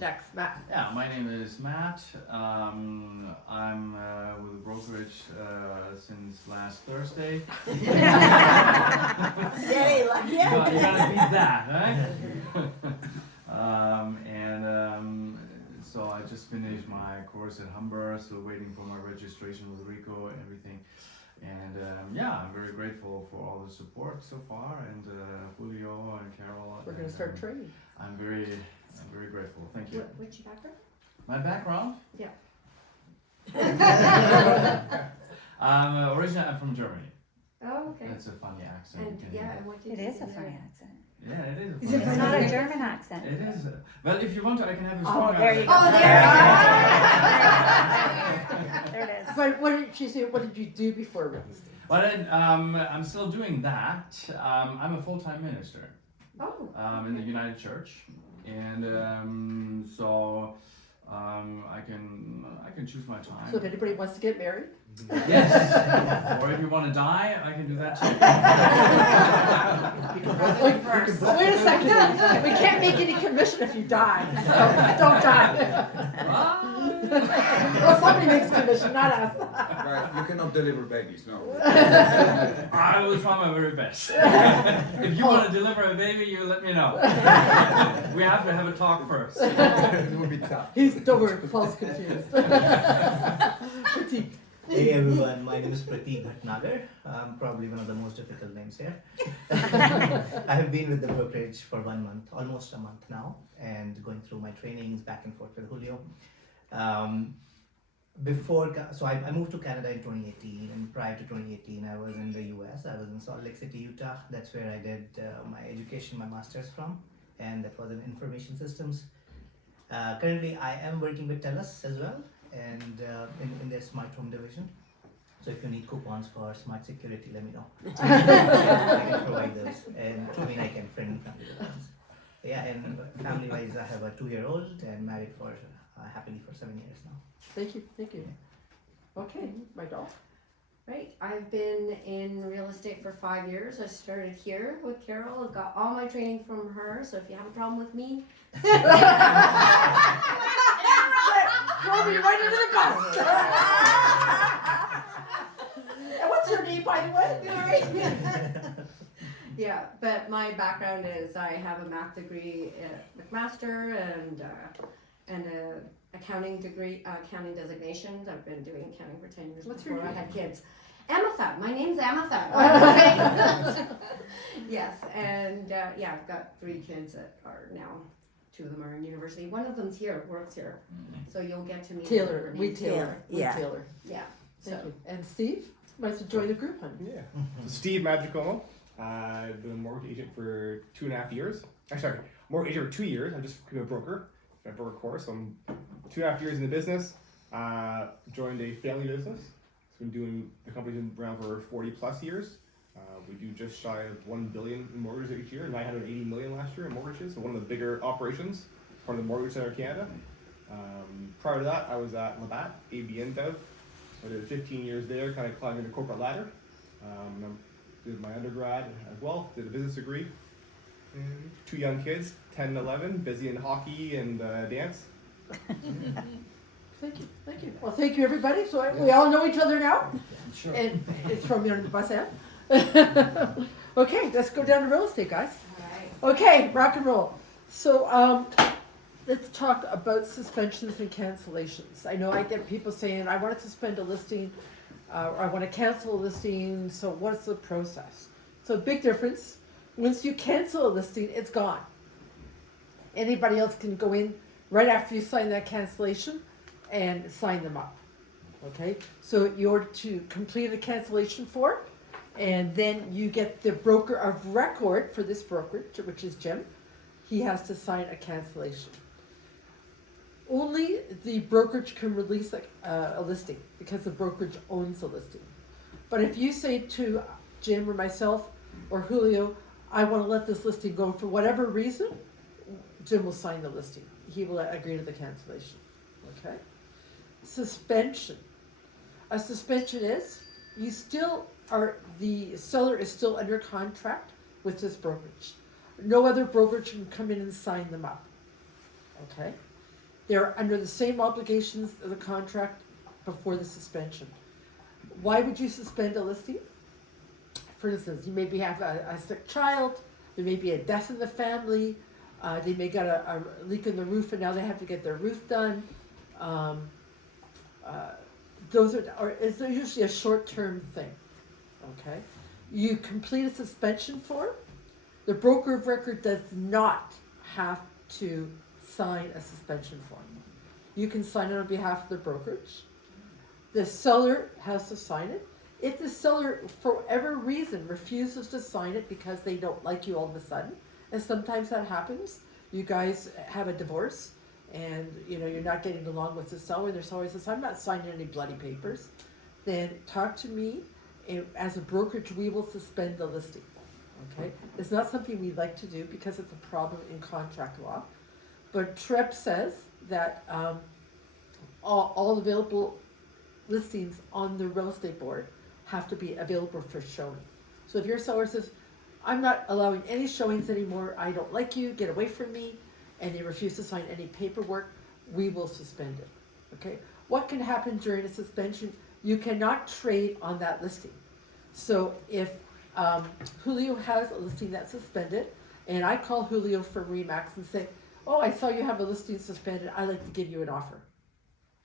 Next, Matt. Yeah, my name is Matt. I'm with a brokerage since last Thursday. Yay, lucky. You gotta beat that, right? So I just finished my course at Humber, still waiting for my registration with Rico and everything. And yeah, I'm very grateful for all the support so far, and Julio and Carol. We're going to start training. I'm very grateful. Thank you. What's your background? My background? Yeah. Originally I'm from Germany. Oh, okay. That's a funny accent. And yeah, and what did It you is do a funny there? accent. Yeah, it is. It's not a German accent. It is. Well, if you want to, I can have a Oh, strong there you accent. go. There it is. But what did she say? What did you do before real estate? But I'm still doing that. I'm a full-time minister Oh. in the United Church, and so I can choose my time. So if anybody wants to get married? Yes. Or if you want to die, I can do that too. Wait a second. We can't make any commission if you die. So don't die. Well, somebody makes commission, not us. Right, you cannot deliver babies, no. I will try my very best. If you want to deliver a baby, you let me know. We have to have a talk first. It will be tough. Don't worry, Paul's confused. Pratik. Hey everyone, my name is Pratik Bhatnagar. I'm probably one of the most difficult names here. I have been with the brokerage for 1 month, almost a month now, and going through my trainings back and forth with Julio. So I moved to Canada in 2018, and prior to 2018 I was in the US. I was in Salt Lake City, Utah. That's where I did my education, my master's from, and that was in information systems. Currently I am working with TELUS as well, and in their smart home division. So if you need coupons for smart security, let me know. I can provide those, and I mean I can friend and family ones. Yeah, and family-wise, I have a 2-year-old and married for happily for 7 years now. Thank you, thank you. Okay, my doll. Right, I've been in real estate for 5 years. I started here with Carol, got all my training from her. So if you have a problem with me, Throw me right into the bus. And what's your name, by the way? yeah. But my background is I have a math degree at McMaster and a accounting degree, accounting designations. I've been doing accounting for 10 years What's your before I name? had kids. Amatha, my name's Amatha. Yes, and yeah, I've got 3 kids that are now, 2 of them are in university. One of them's here, works here, so you'll get to meet Taylor, her. we Taylor. Yeah. Taylor. Yeah. Thank So you. And Steve, nice to join the group, honey. Yeah. So Steve Maggiacomo. I've been a mortgage agent for 2.5 years. Mortgage agent for 2 years. I just became a broker. My broker course. So I'm 2.5 years in the business. Joined a family business. Been doing the company's been around for 40 plus years. We do just shy of 1 billion in mortgages each year, 980 million last year in mortgages. So one of the bigger operations, part of the Mortgage Center of Canada. Prior to that, I was at Labatt, ABN Dev. I did 15 years there, kind of climbing the corporate ladder. I did my undergrad as well, did a business degree. 2 young kids, 10 and 11, busy in hockey and dance. Thank you, thank you. Well, thank you, everybody. So we all know each other now? Sure. And it's from the bus end. Okay, let's go down to real estate, guys. Alright. Okay, rock and roll. So, let's talk about suspensions and cancellations. I know I get people saying, I want to suspend a listing, or I want to cancel a listing, so what's the process? So big difference. Once you cancel a listing, it's gone. Anybody else can go in right after you sign that cancellation and sign them up. Okay, so you're to complete a cancellation form, and then you get the broker of record for this brokerage, which is Jim. He has to sign a cancellation. Only the brokerage can release a listing because the brokerage owns the listing. But if you say to Jim or myself or Julio, I want to let this listing go for whatever reason, Jim will sign the listing. He will agree to the cancellation. Okay? Suspension. A suspension is you still are, the seller is still under contract with this brokerage. No other brokerage can come in and sign them up. Okay? They're under the same obligations of the contract before the suspension. Why would you suspend a listing? For instance, you maybe have a sick child, there may be a death in the family, they may got a leak in the roof and now they have to get their roof done. It's usually a short-term thing, okay? You complete a suspension form. The broker of record does not have to sign a suspension form. You can sign it on behalf of the brokerage. The seller has to sign it. If the seller, for whatever reason, refuses to sign it because they don't like you all of a sudden, and sometimes that happens, you guys have a divorce, and you're not getting along with the seller, the seller says, I'm not signing any bloody papers, then talk to me. As a brokerage, we will suspend the listing. Okay? It's not something we like to do because it's a problem in contract law. But TREP says that all available listings on the real estate board have to be available for showing. So if your seller says, I'm not allowing any showings anymore, I don't like you, get away from me, and they refuse to sign any paperwork, we will suspend it. Okay? What can happen during a suspension? You cannot trade on that listing. So if Julio has a listing that's suspended, and I call Julio from Remax and say, oh, I saw you have a listing suspended, I'd like to give you an offer.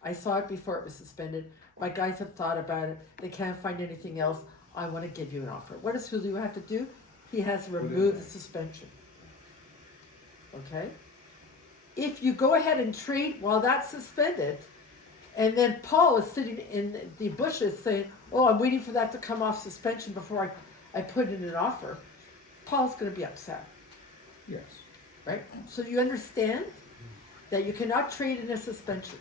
I saw it before it was suspended. My guys have thought about it. They can't find anything else. I want to give you an offer. What does Julio have to do? He has to remove the suspension. Okay? If you go ahead and trade while that's suspended, and then Paul is sitting in the bushes saying, oh, I'm waiting for that to come off suspension before I put in an offer, Paul's going to be upset. Yes. Right? So you understand that you cannot trade in a suspension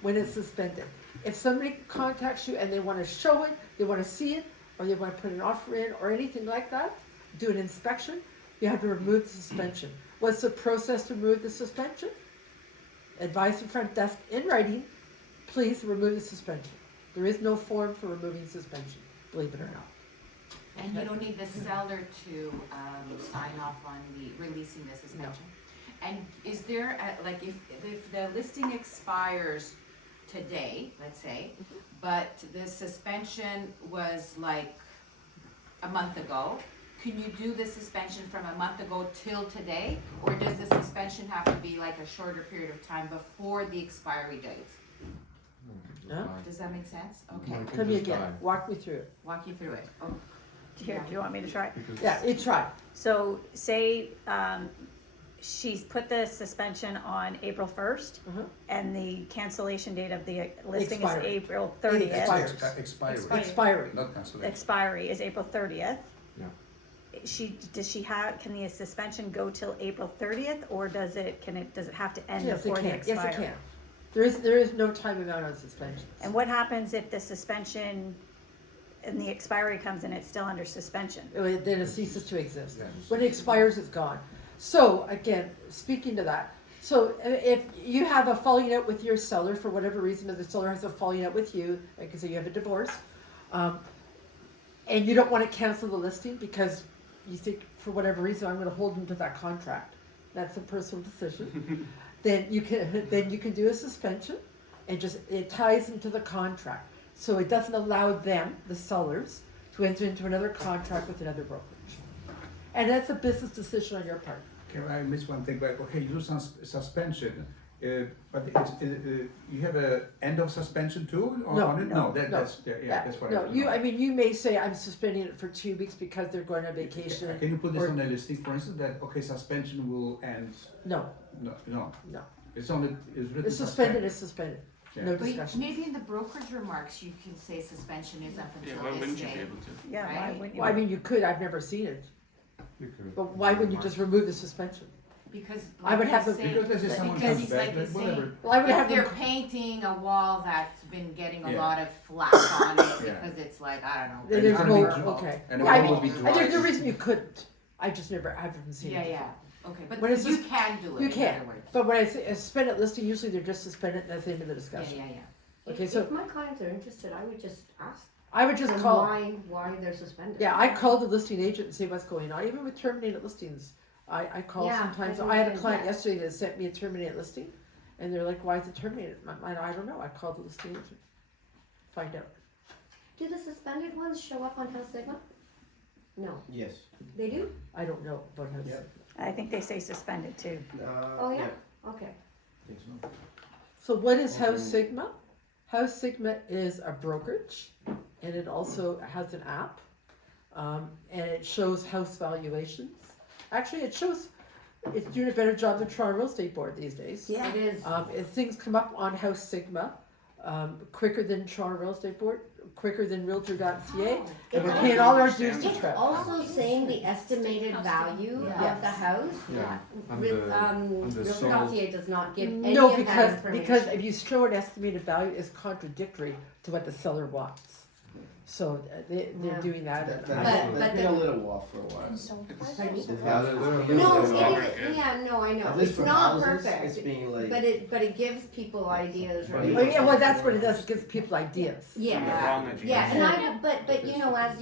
when it's suspended. If somebody contacts you and they want to show it, they want to see it, or they want to put an offer in or anything like that, do an inspection, you have to remove the suspension. What's the process to remove the suspension? Advise the front desk in writing, please remove the suspension. There is no form for removing suspension, believe it or not. And you don't need the seller to sign off on the releasing the suspension? No. And is there, if the listing expires today, let's say, but the suspension was like a month ago, can you do the suspension from a month ago till today? Or does the suspension have to be like a shorter period of time before the expiry date? No? Does that make sense? Okay. Come here again, walk me through it. Walk you through it. Oh. Here, do you want me to try? Yeah, you try. So say she's put the suspension on April 1st, and the cancellation date of the listing Expiry. is April 30th. Expiry. Not cancellation. Expiry is April 30th. Yeah. Can the suspension go till April 30th, or does it have to end Yes, before it the can. expiry? Yes, it can. There is no time amount on suspensions. And what happens if the suspension and the expiry comes and it's still under suspension. Then it ceases to exist. When it expires, it's gone. So again, speaking to that, so if you have a falling out with your seller for whatever reason, or the seller has a falling out with you, like I say, you have a divorce, and you don't want to cancel the listing because you think for whatever reason I'm going to hold them to that contract. That's a personal decision. then you can do a suspension, and just it ties into the contract, so it doesn't allow them, the sellers, to enter into another contract with another brokerage, and that's a business decision on your part. Can I miss one thing? But okay, you do some suspension, but it's, you have a end of suspension too on it? That's what I No, I mean, you may say I'm suspending it for 2 weeks because they're going on vacation. Can you put this on the listing, for instance, that okay, suspension will end? No. It's only written. It's suspended. It's suspended. Yeah. No But discussion. maybe in the brokerage remarks, you can say suspension is up Yeah, until why this wouldn't you day. be able to? Yeah, why Right? wouldn't you? Well, I mean, you could. I've never seen it. You could. But why wouldn't you just remove the suspension? Because I would have he's the- saying- Because let's say someone because comes he's back, like like, he's whatever. saying, Well, I would if have they're them. painting a wall that's been getting a Yeah. lot of flack on it Yeah. because it's like, I don't know. Then there's And no. I mean, Okay. and the I wall mean, would be there's no dry. reason you couldn't. I just never. I haven't seen Yeah, it. yeah, okay, but When it's you sus- can do it, You in can. other words. But when I say a suspended listing, usually they're just suspended, and that's the end of the Yeah, discussion. yeah, yeah. Okay, If so my clients are interested, I would just ask I would just them call. why they're suspended. Yeah, I call the listing agent and see what's going on. Even with terminated listings, I call Yeah, sometimes. I I had a think client that- yesterday that sent me a terminated listing, and they're like, "Why is it terminated?" I don't know. I called the listing agent, find out. Do the suspended ones show up on House Sigma? No, Yes. they do? I don't know about how. Yeah. I think they say suspended too. Oh, yeah, okay. I think so. So what is House Okay. Sigma? House Sigma is a brokerage, and it also has an app, and it shows house valuations. Actually, it's doing a better job than Toronto Real Estate Board these days. Yeah. It is. If things come up on House Sigma, quicker than Toronto Real Estate Board, quicker than Realtor.ca, and we're It's paying all our dues to It's Trev. also saying the estimated value Yeah. of the house. Yeah. And Re- the- and the Realtor.ca does not give any No, of that because information. if you show an estimated value, it's contradictory to what the seller wants. So they're Yeah. doing that. and That's I- but been the- a little off for a while. Pardon me? Yeah, they're a No, little bit it is, yeah, no, I know, At least it's for not houses, perfect, it's being like. but it gives people ideas, But right? Oh, yeah, well, that's what it does. It gives people ideas. Yeah, Wrong idea. yeah, and but you know, as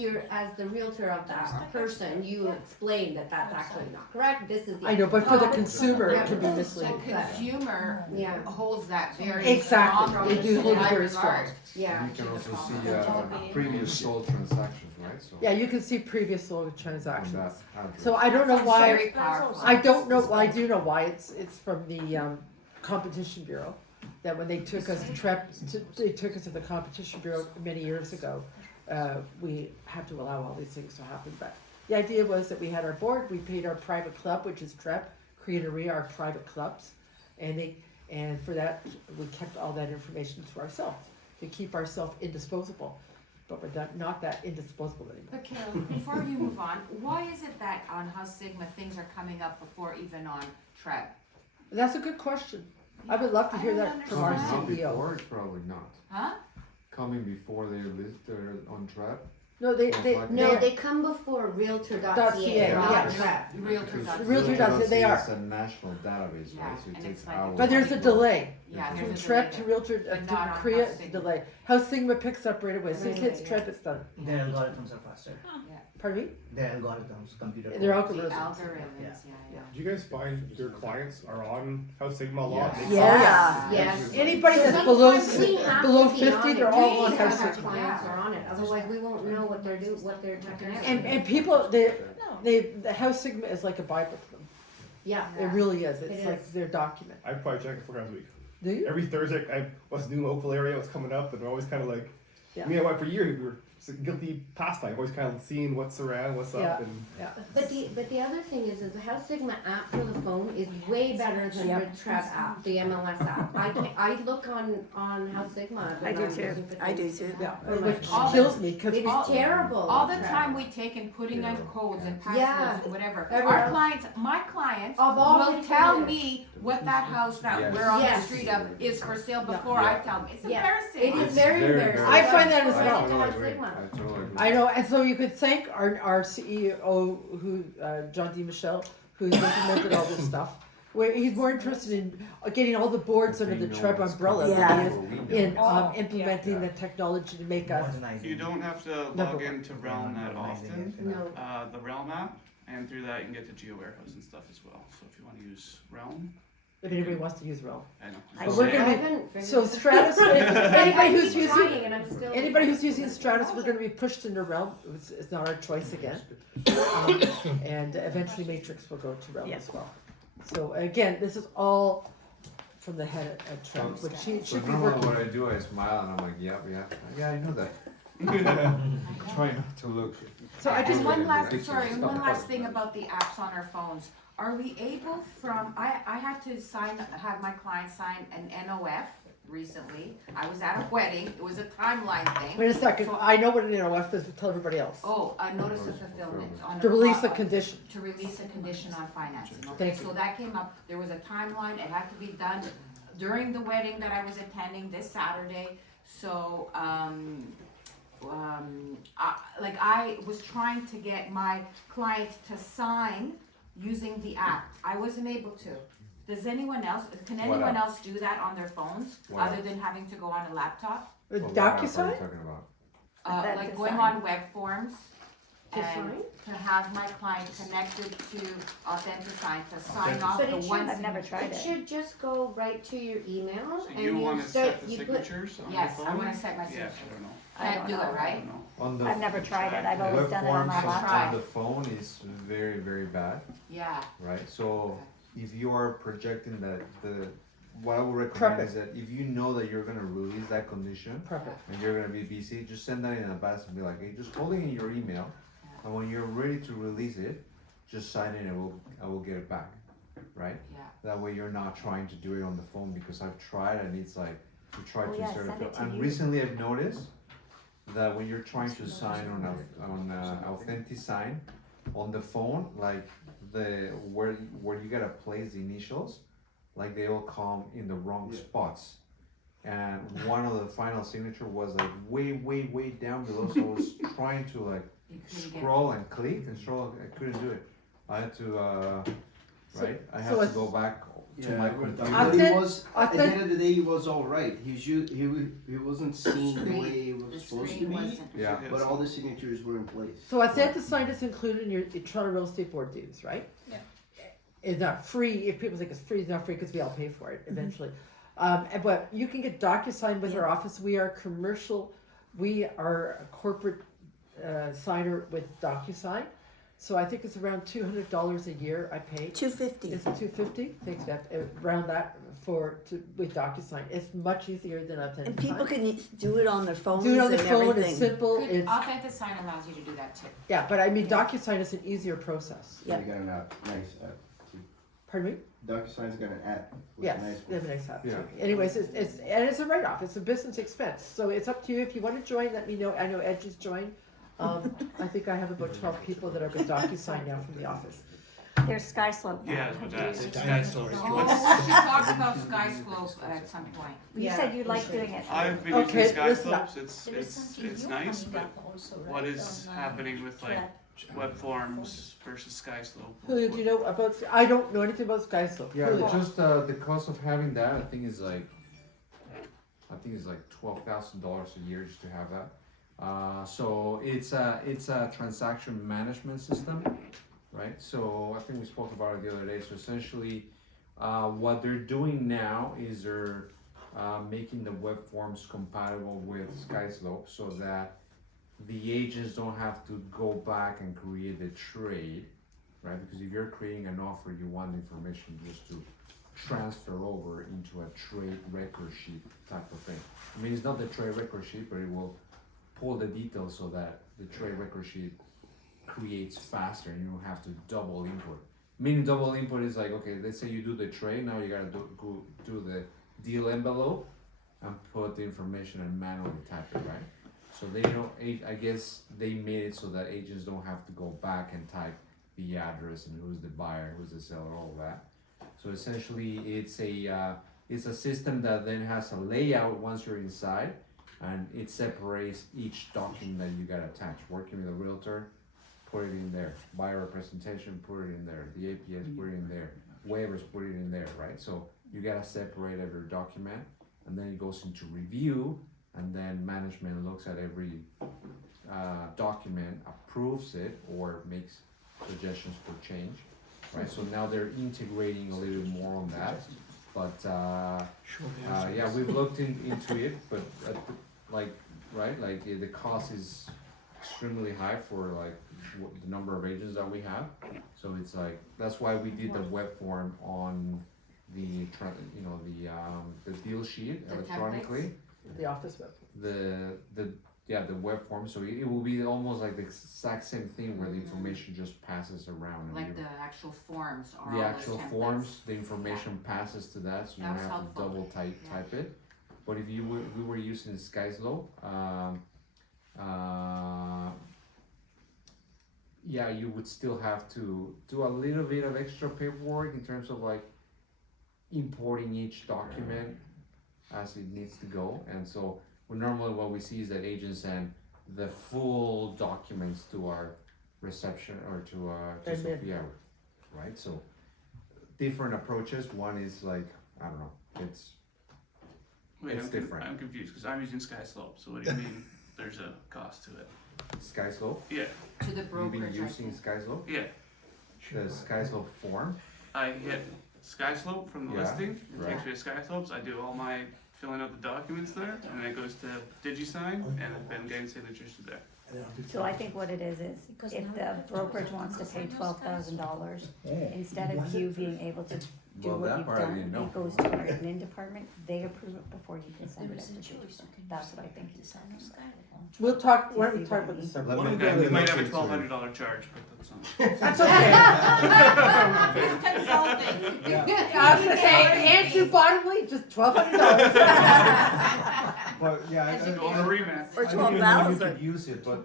the realtor of that person, you explain that that's actually not correct, this is the. I know, but for the Oh, consumer, yeah. it can be So misleading. consumer Yeah, holds that very Exactly. strong They do in hold it high very regard. strong. yeah. You can also see previous sold transactions, right? So Yeah, you can see previous sold on transactions. that address. So I don't know That's why. very powerful. I don't know. Well, I do know why. It's from the Competition Bureau. That when they took us they took us to the Competition Bureau many years ago. We have to allow all these things to happen. But the idea was that we had our board. We paid our private club, which is TREP, Creatory, our private clubs, and for that we kept all that information to ourselves to keep ourselves indisposable. But we're not that indisposable anymore. But Carol, before you move on, why is it that on House Sigma things are coming up before even on Trev? That's a good question. I would love to hear that from our Coming CEO. before, probably not. Huh? Coming before they list, they're on track. No, they No, they come before Realtor.ca, .ca, not yes. Trev. Realtor.ca. Realtor.ca, they are. It's a national database, Yeah, right? So it and takes it's like- hours. But there's a delay. Yeah, From there's a TREP delay to there. Realtor But to not on Korea, House it's a Sigma. delay. House Sigma picks up right away. As soon as it hits Right. TREP, it's done. Their algorithms are faster. Pardon me? Their algorithms, computer. Their code. The algorithms. algorithms, Yeah. yeah. Do you guys find your clients are on House Sigma a lot? Yes. They Yeah. call- Yes. Anybody that's Sometimes below we have to be below on 50, it. they're We all need on to House have our Sigma. clients are on it, otherwise we won't know what they're checking out. And people, the House Sigma is like a Bible to them. Yeah. It really is. It's It like is. their document. I probably check it 4 times a week. Do you? Every Thursday, what's new in Oakville area, what's coming up, and we're always kind of like, Yeah. me and my wife for years, we were it's a guilty pastime, always kind of seeing what's around, what's Yeah. up, and Yeah. But the other thing is the House Sigma app for the phone is way better than the Trev app, the MLS app. I look on House Sigma. I when do I'm too. looking for I do things. too. Yeah, For my which phone. kills me because It is terrible. All the Trev. time we take in putting in codes and Yeah. passwords and whatever. Everyone Our else- clients, my clients Of all will the tell time. me what that house that Yes. we're on the Yes. street of is for sale before Yeah. I tell them. It's Yeah. embarrassing. It is very very embarrassing. I find that as Right well. to House Sigma. I totally agree. I know, and so you could thank our CEO, who, John D. Michel, who's implemented all this stuff. Where he's more interested in getting all the boards under the TREB umbrella Yeah. than he is in Oh, implementing yeah. the technology to make us. You don't have to Number log one. into Realm that often. No. The Realm app, and through that you can get to GeoWarehouse and stuff as well. So if you want to use Realm, If anybody wants to use Realm. I know. I But we're should. I gonna be, haven't figured so it out. Stratus, anybody who's using, trying and I'm still. anybody who's using Stratus, we're gonna be pushed into Realm. It's not our choice again. And eventually Matrix will go to Realm as well. So again, this is all from the head of TREB, which she So should be normally working. what I do, I smile and I'm like, yeah, I know that. Try not to look. So I just And one last, ridiculous sorry, stuff. one last thing about the apps on our phones. Are we able I had to have my client sign an NOF recently. I was at a wedding, it was a timeline thing. Wait a second, So- I know what an NOF is, but tell everybody else. Oh, a notice of fulfillment on To a release a pro- condition. To release a condition on financing, okay, Thank you. so that came up, there was a timeline, it had to be done during the wedding that I was attending this Saturday, so, I was trying to get my client to sign using the app, I wasn't able to. Can anyone app? else do that on their phones, What other app? than having to go on a laptop? With What app are you DocuSign? talking about? That Like to going sign. on web forms To and sign? to have my client connected to Authentisign to sign off But the it one. should- I've never tried It it. should just go right to your email So and you want to start, set the you put, signatures on your Yes, phone? I wanna set my Yeah, signature. I don't know. I Can't don't do know. it, I right? don't know. On the I've never tried it. I've always web done it on forms my laptop. on the phone is very, very bad, Yeah, right? So if you are projecting that what I would recommend Prep it. is that if you know that you're gonna release that condition Prep it. and you're gonna be busy, just send that in advance and be like, hey, just hold it in your email, and when you're ready to release it, just sign it and I will get it back, right? yeah. That way you're not trying to do it on the phone, because I've tried and it's like you try Oh, to yeah, insert send it to and you. recently I've noticed that when you're trying to sign on Authentisign on the phone, like where you gotta place the initials, like they all come in the wrong spots. And one of the final signature was like way down below, so I was trying to like You couldn't get. scroll and click and scroll, I couldn't do it. I had to right? I had so to it's- go back to my computer. But he Authen- was, at the authen- end of the day, he was all right. He wasn't seen the Screen. way it The was supposed to screen be, wasn't. Yeah. but all the signatures were in place. So Authentisign is included in your Toronto Real Estate Board dues, right? Yeah. It's not free, if people think it's free, it's not free because we all pay for it eventually. Mm-hmm. But you can get DocuSign with our office, we are we are a corporate signer with DocuSign. So I think it's around $200 a year I pay. $250. Is it $250? Thanks, Beth. Around that with DocuSign. It's much easier than Authentisign. And people can do it on their phones do it on and the phone. everything. It's simple. Good, It's Authentisign allows you to do that too. yeah, but I mean DocuSign is an easier process. Yeah. They got an app, nice app. Pardon me? DocuSign's got an app. With Yes, a nice they have a nice app. Yeah. too. Anyways, it's a write-off. It's a business expense, so it's up to you. If you want to join, let me know. I know Ed just joined. I think I have about 12 people that are with DocuSign now from the office. There's SkySlope now. Yeah, I was about to ask. Dinosaurs. Oh, we should talk about SkySlope at some point. You said you liked doing it. I've been Okay, using listen up. SkySlopes, There is it's something new nice, coming but up also, what right, is on, happening with like Flat. web forms versus SkySlope? Julio, do you know about? I don't know anything about SkySlope. Yeah, Julio. just the cost of having that, I think is like $12,000 a year just to have that. So it's a transaction management system, right? So I think we spoke about it the other day. So essentially, what they're doing now is they're making the web forms compatible with SkySlope, so that the agents don't have to go back and create a trade, right? Because if you're creating an offer, you want information just to transfer over into a trade record sheet type of thing. I mean, it's not the trade record sheet, but it will pull the details so that the trade record sheet creates faster and you don't have to double input. Meaning double input is like, okay, let's say you do the trade, now you gotta go do the deal envelope and put the information and manually type it, right? So they don't, I guess they made it so that agents don't have to go back and type the address and who's the buyer, who's the seller, all that. So essentially it's a system that then has a layout once you're inside, and it separates each document that you gotta attach. Working with a realtor, put it in there. Buyer representation, put it in there. The APS, put it in there. Waivers, put it in there, right? So you gotta separate every document, and then it goes into review, and then management looks at every document, approves it, or makes suggestions for change, right? So now they're integrating a little more on that, but yeah, we've looked into it, but the cost is extremely high for like the number of agents that we have. So it's like, that's why we did the web form on the deal sheet The electronically. The office web. The web form, so it will be almost like the exact same thing where the information just passes around. And Like the actual forms are the all actual those templates. forms, the information passes to that, so you That don't was have helpful. to double type it. But if we were using SkySlope, yeah, you would still have to do a little bit of extra paperwork in terms of like importing each document as it needs to go. And so normally what we see is that agents send the full documents to our reception or to Sophia, right? So different approaches. One is like, I don't know, it's different. I'm confused because I'm using SkySlope. So what do you mean there's a cost to it? SkySlope? Yeah. To the You've brokerage. been I using think. SkySlope? Yeah. The SkySlope form? I hit SkySlope from the Yeah, listing. It right. takes me to SkySlopes. I do all my filling out the documents there, and then it goes to DigiSign, and then getting signatures to there. So I think what it is if the brokerage wants to pay $12,000, instead of you being able to do Well, what that you've part I done, didn't know. it goes to our admin department, they approve it before you can send it up to DigiSign. That's what I think he's talking about. We'll talk, why don't we talk about this Let separately? me Okay, go we to might the have a next $1,200 charge, but that's not. That's okay. He's consulting. I was gonna say, Andrew Bottomley, just $1,200. But yeah, As you Go on a remap. Or I didn't even know you 12,000. could use it, but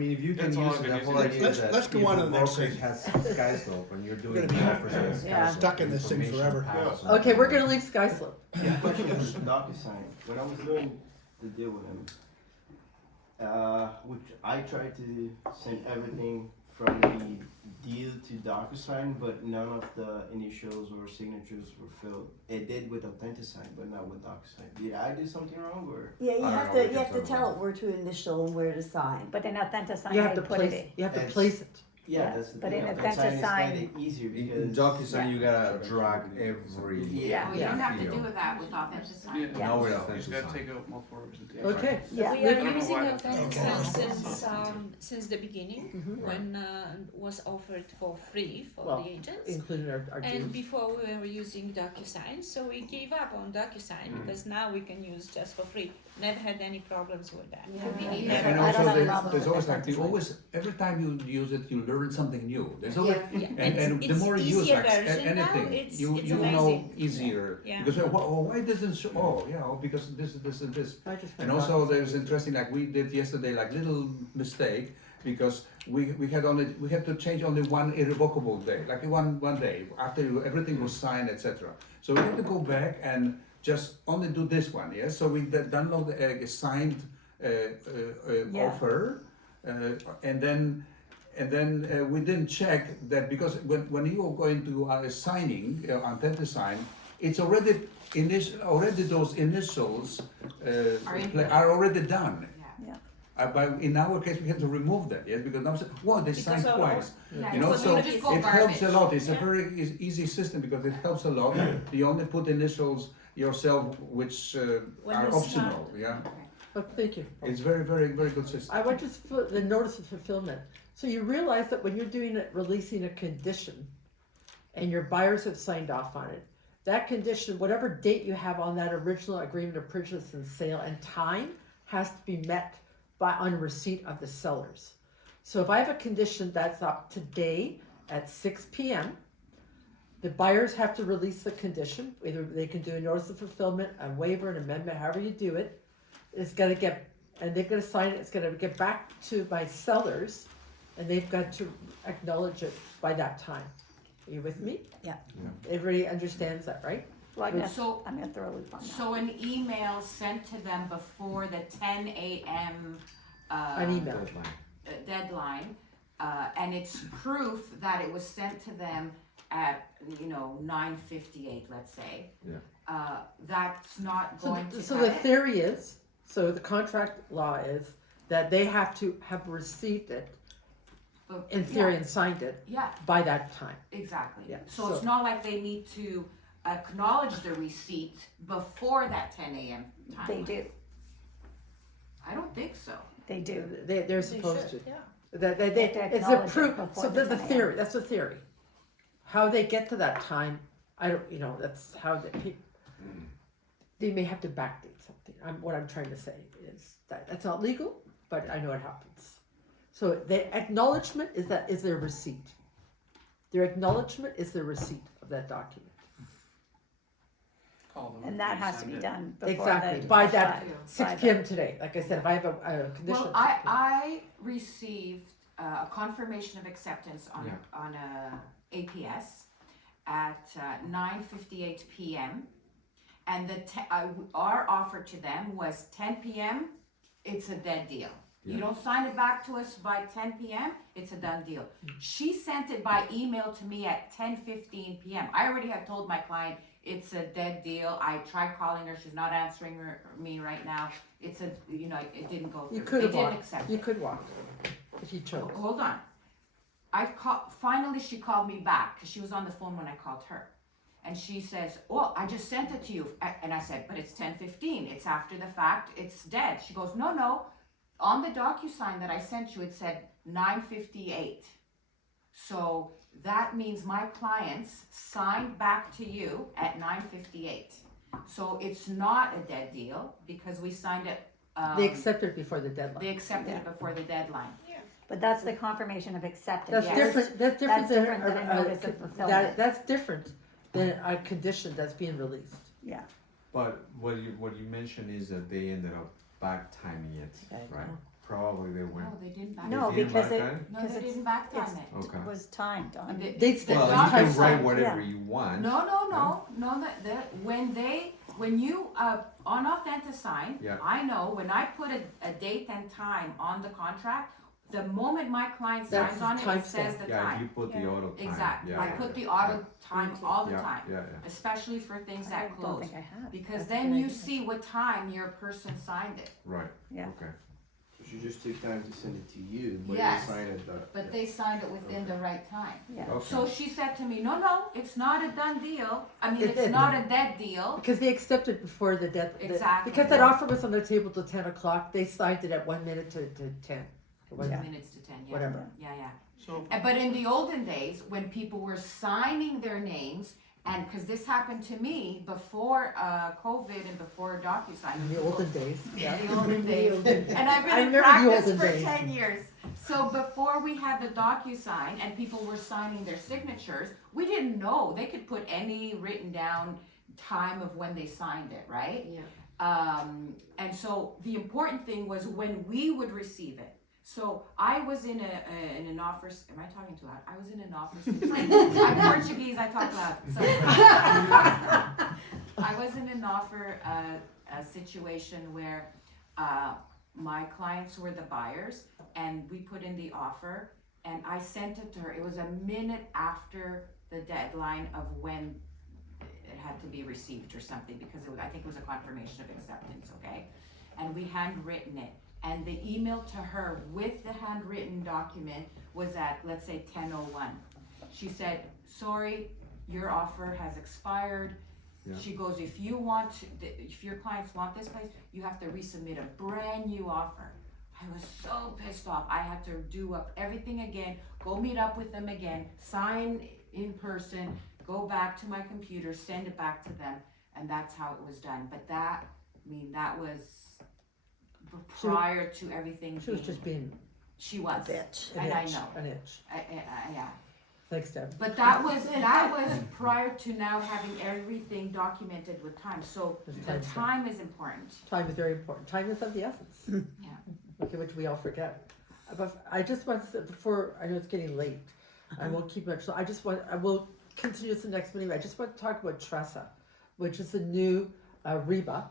if you can That's all use I've it, been the whole using. idea is that Let's go on to the next brokerage thing. has SkySlope and you're doing We're gonna be offers on Yeah. SkySlope, stuck in this thing information forever. passes. Okay, we're gonna leave SkySlope. Question on DocuSign. When I was doing the deal with him, which I tried to send everything from the deal to DocuSign, but none of the initials or signatures were filled. It did with AuthentiSign, but not with DocuSign. Did I do something wrong, or? Yeah, you I have don't know, to, we you can have to talk tell about it where to initial and where to sign. But in AuthentiSign, You have they to put place, it you have to That's- place it. Yeah, Yeah, that's the but thing. in AuthentiSign is AuthentiSign- kinda easier In because. DocuSign, you gotta drag every. Yeah. Oh, you don't have to field. do that with AuthentiSign. Now with You just gotta AuthentiSign. take out multiple representations. Okay. Yeah. We are I don't know using why. AuthentiSign since the beginning, Mhm. when was offered for free for Well, the agents. Including our And dues. before we were using DocuSign, so we gave up on DocuSign because now we can use just for free. Never had any problems with that. Convenient. And I don't also, have a there's, problem there's with always like, AuthentiSign. every time you use it, you learn something new. There's always, Yeah, and the it's more you use easier like version now, anything, it's you know amazing. easier. Yeah. Because why doesn't show? Oh yeah, because this and this. I just And find also DocuSign there's interesting, like we did yesterday, like little mistake because we had to change only one irrevocable day, like one day after everything was signed, etc. So we had to go back and just only do this one, yes. So we download a signed Yeah. offer, and then we didn't check that because when you are going to signing AuthentiSign, it's already those initials are already done. Yeah. But in our case, we had to remove that, yes, because now they signed Because of twice. Yeah, You know, because so we just go it helps a garbage. lot. It's a very easy system because it helps a lot. You only put initials yourself, which When are you optional. Yeah, Oh, thank you. it's very good system. I went to the notice of fulfillment. So you realize that when you're doing it, releasing a condition, and your buyers have signed off on it, that condition, whatever date you have on that original agreement of purchase and sale and time, has to be met on receipt of the sellers. So if I have a condition that's up today at 6 p.m., the buyers have to release the condition. Either they can do a notice of fulfillment, a waiver, an amendment, however you do it. It's gonna get, and they're gonna sign it, it's gonna get back to my sellers, and they've got to acknowledge it by that time. Are you with me? Yeah. Everybody understands that, right? Well, I'm So- gonna throw a loop on that. So an email sent to them before the 10 a.m. An email. Deadline, and it's proof that it was sent to them at 9:58, let's say. Yeah. That's not going to So cut the it. theory is, so the contract law is that they have to have received it But- in theory yeah, and signed it yeah, by that time. exactly. Yeah, So it's so- not like they need to acknowledge the receipt before that 10 a.m. time. They do, I don't think so. they do. They're supposed to. Yeah. That they, They have to it's a acknowledge it proof, before so the the 10 a.m. theory, that's the theory. How they get to that time, I don't, that's how they may have to backdate something. What I'm trying to say is that's not legal, but I know it happens. So the acknowledgement is their receipt. Their acknowledgement is their receipt of that document. Call them And if that you has to send be it. done before Exactly, the. by that by 6 that- p.m. today. Like I said, if I have a condition. Well, I received a confirmation of acceptance on Yeah. on a APS at 9:58 p.m. and our offer to them was 10 p.m. It's a dead deal. You Yeah. don't sign it back to us by 10 p.m. It's a done deal. She sent it by email to me at 10:15 p.m. I already have told my client it's a dead deal. I tried calling her. She's not answering me right now. It's it didn't go through. You could They have didn't walked. accept You it. could walk if you chose. Hold on. Finally, she called me back because she was on the phone when I called her. And she says, "Oh, I just sent it to you." And I said, "But it's 10:15. It's after the fact. It's dead." She goes, "No. On the DocuSign that I sent you, it said 9:58. So that means my clients signed back to you at 9:58. So it's not a dead deal because we signed it. They accepted before the deadline. They accepted it before the deadline. But that's the confirmation of acceptance. That's Yes. different. That's different That's different than a notice of that, fulfillment. that's different than a condition that's being released. Yeah, But what you mentioned is that they ended up back timing it, right? Probably they went. No, they didn't back no, They didn't because back it, time? No, because they it's, didn't back it's, time it. Okay. it was timed on. They Well, you time can sign. write whatever Yeah. you want. No, when you on AuthentiSign, Yeah. I know when I put a date and time on the contract, the moment my client That's signs on it, time it says stamp. the Yeah, if you time. put the auto time. Exactly. Yeah, I yeah, put the yeah. auto time all the Yeah, time, yeah, yeah. especially for things I that don't close. think I have. Because That's a then good you idea. see what time your person signed it. Right. Yeah. Okay. So she just took time to send it to you, but Yes, you sign it. But they signed it within the right time. Yeah. Okay. So she said to me, no, it's not a done deal. I mean, It- it's not a dead deal. Because they accepted before the deadline. Exactly. Because that offer was on the table till 10 o'clock, they signed it at 1 minute to 10. Or 1 Yeah. Minutes to 10, yeah. Whatever. Yeah. So, But in the olden days, when people were signing their names, and because this happened to me before COVID and before DocuSign. In the olden days. Yeah. In the olden days. olden- And I've I been in remember the practice olden for days. 10 years. So before we had the DocuSign and people were signing their signatures, we didn't know. They could put any written down time of when they signed it, right? Yeah. And so the important thing was when we would receive it. So I was in an offer. Am I talking too loud? I was in an offer. I'm Portuguese. I talk loud. Sorry. I was in an offer a situation where my clients were the buyers, and we put in the offer, and I sent it to her. It was a minute after the deadline of when it had to be received or something, because I think it was a confirmation of acceptance. Okay, and we handwritten it. And the email to her with the handwritten document was at, let's say, 10:01. She said, "Sorry, your offer has expired." Yeah. She goes, if your clients want this place, you have to resubmit a brand new offer. I was so pissed off. I had to do up everything again, go meet up with them again, sign in person, go back to my computer, send it back to them, and that's how it was done. But that was prior to everything. She was just being She was. Bitch. And I know. An itch. Yeah. Thanks, Deb. But that was prior to now having everything documented with time. So There's the time stamp. time is important. Time is very important. Time is of the essence. Yeah. Okay, which we all forget. But I just want to say before, I know it's getting late. I won't keep much. So I will continue this in the next meeting. I just want to talk about Tressa. which is the new REBA,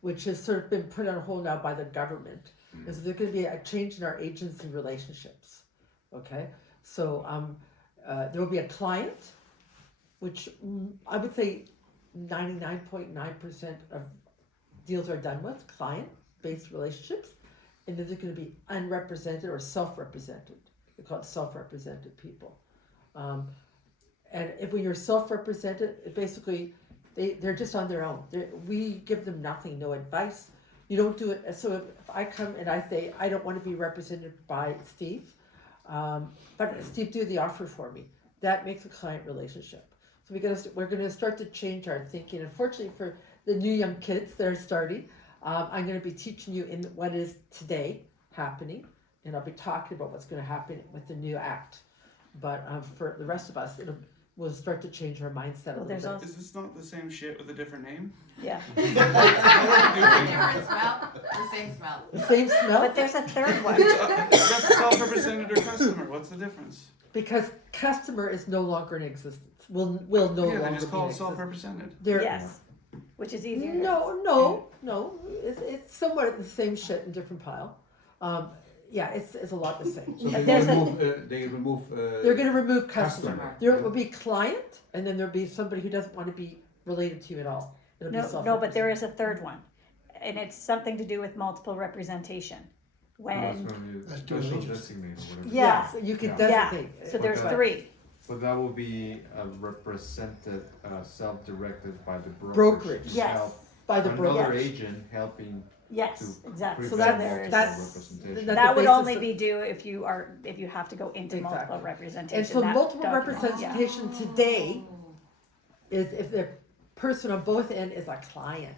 which has sort of been put on hold now by the government. Is there's going to be a change in our agency relationships. Okay, so there will be a client, which I would say 99.9% of deals are done with client-based relationships, and then there's going to be unrepresented or self-represented. We call it self-represented people. And when you're self-represented, it basically they're just on their own. We give them nothing, no advice. You don't do it. So if I come and I say I don't want to be represented by Steve, but Steve do the offer for me, that makes a client relationship. So we're going to start to change our thinking. Unfortunately, for the new young kids that are starting, I'm going to be teaching you in what is today happening, and I'll be talking about what's going to happen with the new act. But for the rest of us, we'll start to change our mindset a little bit. Is this not the same shit with a different name? Yeah. Different smell, the same smell. The same smell? But there's a third one. Self-represented or customer, what's the difference? Because customer is no longer in existence. Will no longer they just be call in it existence. self-represented. Yes. Which is easier. No. It's somewhat the same shit in different pile. Yeah, it's a lot the same. So they remove. They're going to remove customer. Customer. There will be client, and then there'll be somebody who doesn't want to be related to you at all. It'll be No, but there is a third one, and it's something to do with multiple representation. When Special designated, whatever. Yeah, so you could designate. Yeah. So there's three. But that will be represented, self-directed by the Brokerage. Yes. Help By the another brokerage. agent helping. Yes, exactly. So prevent that's multiple representation. that would the only basis be due if you have to go into multiple representation. And so that multiple document, representation today is if the person on both end is a client.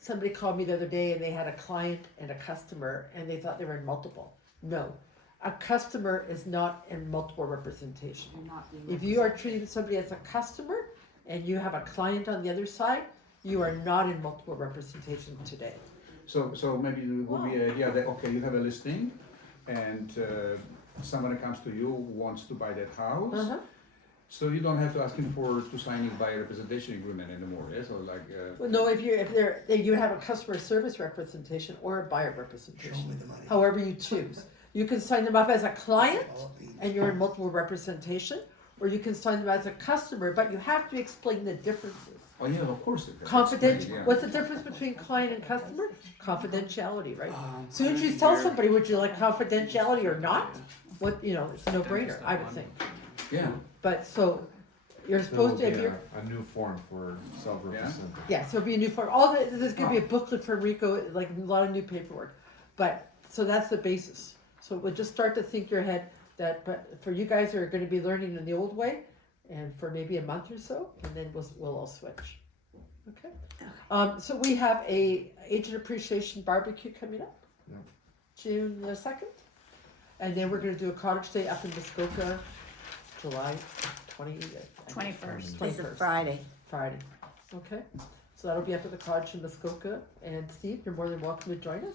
Somebody called me the other day and they had a client and a customer and they thought they were in multiple. No, a customer is not in multiple representation. If you are treating somebody as a customer and you have a client on the other side, you are not in multiple representation today. So maybe it would be an idea that, okay, you have a listing and someone comes to you who wants to buy that house. So you don't have to ask him to sign a buyer representation agreement anymore, yes? So like. Well, no, if you have a customer service representation or a buyer representation, however you choose. You can sign them up as a client and you're in multiple representation, or you can sign them as a customer, but you have to explain the differences. Oh yeah, of course. Confidential. What's the difference between client and customer? Confidentiality, right? As soon as you tell somebody, would you like confidentiality or not? It's a no-brainer, I would think. Yeah. But so you're supposed to, if you're. A new form for self-represented. Yeah, so it'll be a new form. There's going to be a booklet for Rico, like a lot of new paperwork. But so that's the basis. So we'll just start to think your head that, but for you guys who are going to be learning in the old way, and for maybe a month or so, and then we'll all switch. Okay. So we have a agent appreciation barbecue coming up, June the 2nd, and then we're going to do a cottage day up in Muskoka, July 21st. It's a Friday. Friday. Okay. So that'll be up at the cottage in Muskoka. And Steve, you're more than welcome to join us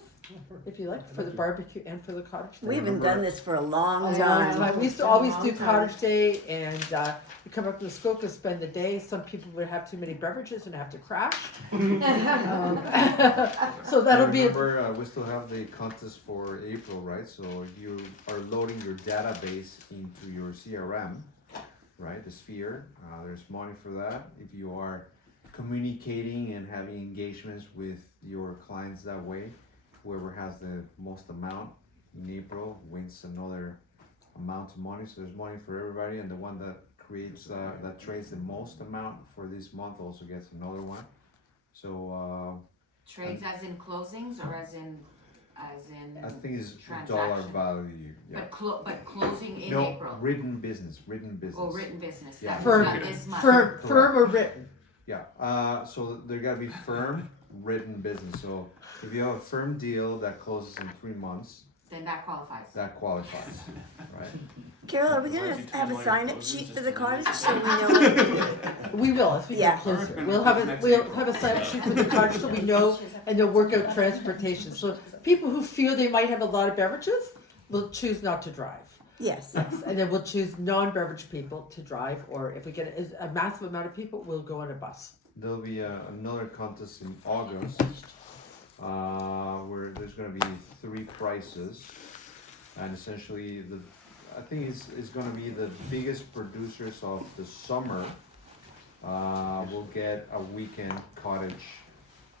if you like for the barbecue and for the cottage day. We haven't done this for a long time. We used to always do cottage day, and we come up to Muskoka, spend the day. Some people would have too many beverages and have to crash. So that'll be. Remember, we still have the contest for April, right? So you are loading your database into your CRM, right? The Sphere. There's money for that. If you are communicating and having engagements with your clients that way, whoever has the most amount in April wins another amount of money. So there's money for everybody, and the one that creates that trades the most amount for this month also gets another one. So Trades as in closings or as in I think it's dollar value. Yeah. But closing in no, April. Written business. Oh, written business. Yeah. Not this month. Firm or written. Yeah. So there gotta be firm written business. So if you have a firm deal that closes in 3 months, then that qualifies. That qualifies, right? Carol, are we gonna have a sign-up sheet for the cottage so we know? We will as we get closer. We'll have a sign-up sheet for the cottage so we know, and they'll work out transportation. So people who feel they might have a lot of beverages will choose not to drive. Yes. Yes, and then we'll choose non-beverage people to drive, or if we get a massive amount of people, we'll go on a bus. There'll be another contest in August where there's going to be 3 prizes, and essentially I think it's going to be the biggest producers of the summer will get a weekend cottage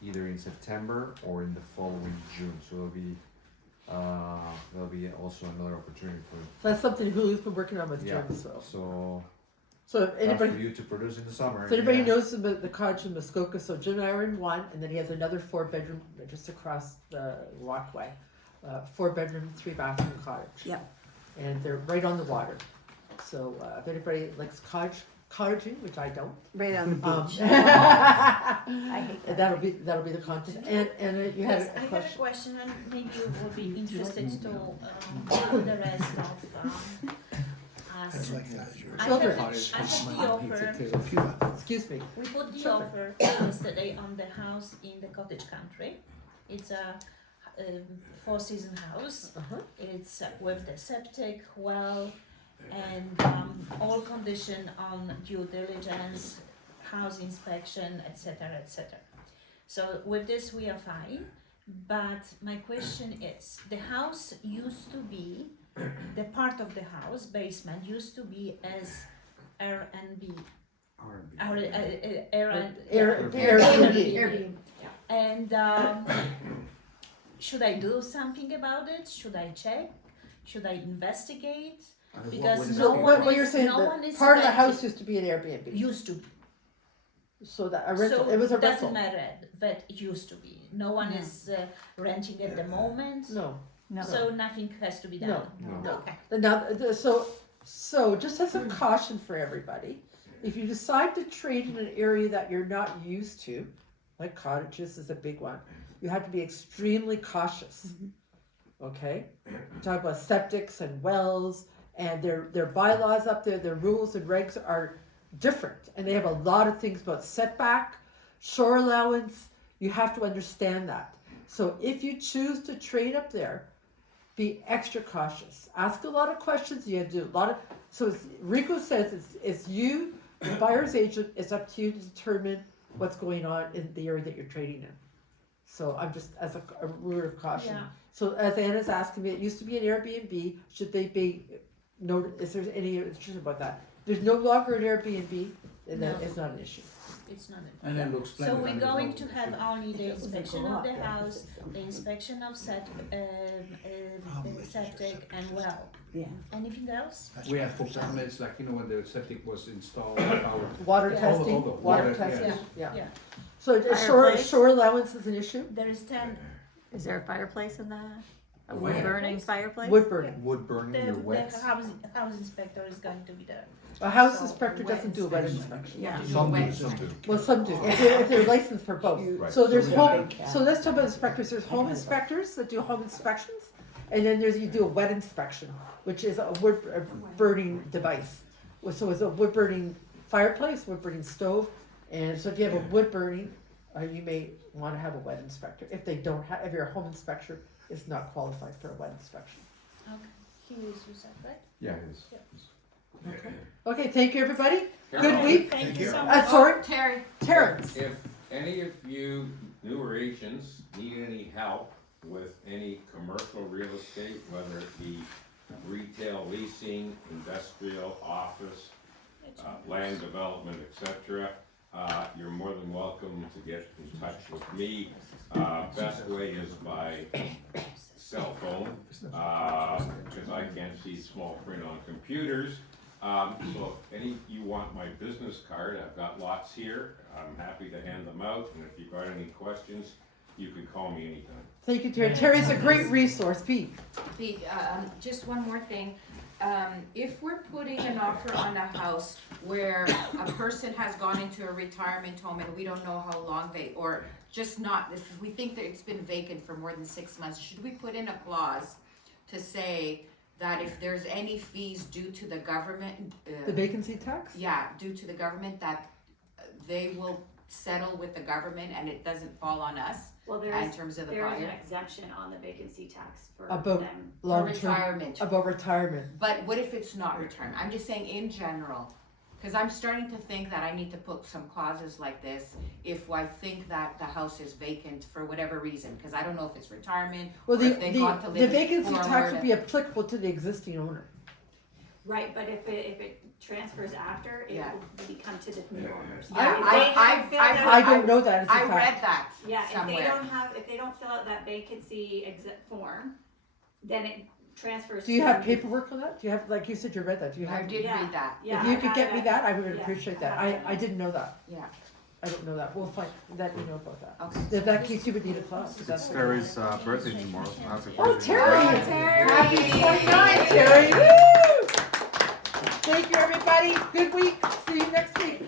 either in September or in the following June. So there'll be also another opportunity for. So that's something Julio's been working on with Yeah. Jim. So if That's anybody, for you to produce in the summer. so anybody yeah. knows the cottage in Muskoka, so Jim and I are in one, and then he has another 4-bedroom just across the walkway, 4-bedroom, 3-bathroom cottage. Yep. And they're right on the water. So if anybody likes cottaging, which I don't, Right on the beach. I hate that. that'll be the contest. And you had Yes, a I have a question. question, and maybe you will be interested to do the rest of us. That's like that is yours. I Children. have the offer. Excuse me. We put the Children. offer yesterday on the house in the cottage country. It's a 4-season house. Uh-huh. It's with the septic, well, and all condition on due diligence, house inspection, etc., etc. So with this we are fine. But my question is, the house used to be, the part of the house, basement, used to be as R&B. Airbnb. And should I do something about it? Should I check? Should I investigate? Because So no what one you're is, saying, no the one is part of the renting. house used to be an Airbnb. Used to be. So that a rental, So it was a doesn't rental. matter, but it used to be. No one No. is renting at the moment. No. No. So nothing has to be done. No. Okay. Now, so just as a caution for everybody, if you decide to trade in an area that you're not used to, like cottages is a big one, you have to be extremely cautious. Okay? We talk about septics and wells, and their bylaws up there, their rules and regs are different, and they have a lot of things about setback, shore allowance. You have to understand that. So if you choose to trade up there, be extra cautious. Ask a lot of questions. You have to do a lot of. So Rico says it's you, the buyer's agent. It's up to you to determine what's going on in the area that you're trading in. So I'm just as a word of caution. Yeah. So as Anna's asking me, it used to be an Airbnb. Should they be? Is there any issue about that? There's no longer an Airbnb, and No. that is not an issue. It's not. And it looks So splendid. we're and there's going no- to have only the It was a inspection go of the up, house, the inspection of septic and well. Yeah. Anything else? We have full permits, like, when the septic was installed, our Water Yeah. testing, All the water water, testing, yes. yeah. Yeah. So Fireplace? shore allowance is an issue. There is 10. Is there a fireplace in the, a Where? wood burning fireplace? Wood burning. Wood burning The, your the wet. house inspector is going to be there. A house So, inspector wet doesn't do a wet inspection. inspection. Yeah. Some do, some do. Well, some do, if they're licensed for both. Right. So there's So home, so let's talk about inspectors, there's home inspectors that do home inspections, and then you do a wet inspection, which is a wood burning device. So it's a wood burning fireplace, wood burning stove, and so if you have a wood burning, you may wanna have a wet inspector, if they don't have, if your home inspector is not qualified for a wet inspection. Okay. He is, you said, right? Yeah, it is. Okay, thank you, everybody, good Carol, week, Thank you so much. sorry, Terry. Terrence. If any of you newer agents need any help with any commercial real estate, whether it be retail leasing, industrial, office, land development, etc., you're more than welcome to get in touch with me. Best way is by cell phone, because I can't see small print on computers. So if any you want my business card, I've got lots here. I'm happy to hand them out, and if you've got any questions, you can call me anytime. Thank you, Terry. Terry's a great resource, Pete. Just one more thing. If we're putting an offer on a house where a person has gone into a retirement home and we don't know how long or just not, we think that it's been vacant for more than 6 months, should we put in a clause to say that if there's any fees due to the government, The vacancy tax? yeah, due to the government, that they will settle with the government and it doesn't fall on us Well, in terms of the there is an buyer? exemption on the vacancy tax for About them. For long-term, retirement. about retirement. But what if it's not retirement? I'm just saying in general, because I'm starting to think that I need to put some clauses like this if I think that the house is vacant for whatever reason, because I don't know if it's retirement Well, or if they got to the live vacancy forward. tax would be applicable to the existing owner. Right, but if it transfers after, it Yeah. will become to the new owners. Yeah, If they haven't filled out- I don't know that as a I fact. read that Yeah, if somewhere. they don't fill out that vacancy form, then it transfers. Do you to have them. paperwork on that? Do you have, like you said, you read that, do you I have? did Yeah. read that. Yeah, If you I could have get me it. that, I would Yeah, appreciate that. I have I didn't know that. Yeah. I don't know that. We'll find, let me know about that. Okay. In that case, you would need a clause. if that's It's what it is. Terry's birthday tomorrow, so happy Oh, birthday. Terry! Terry! Happy 29, Terry! Woo! Thank you, everybody. Good week. See you next week.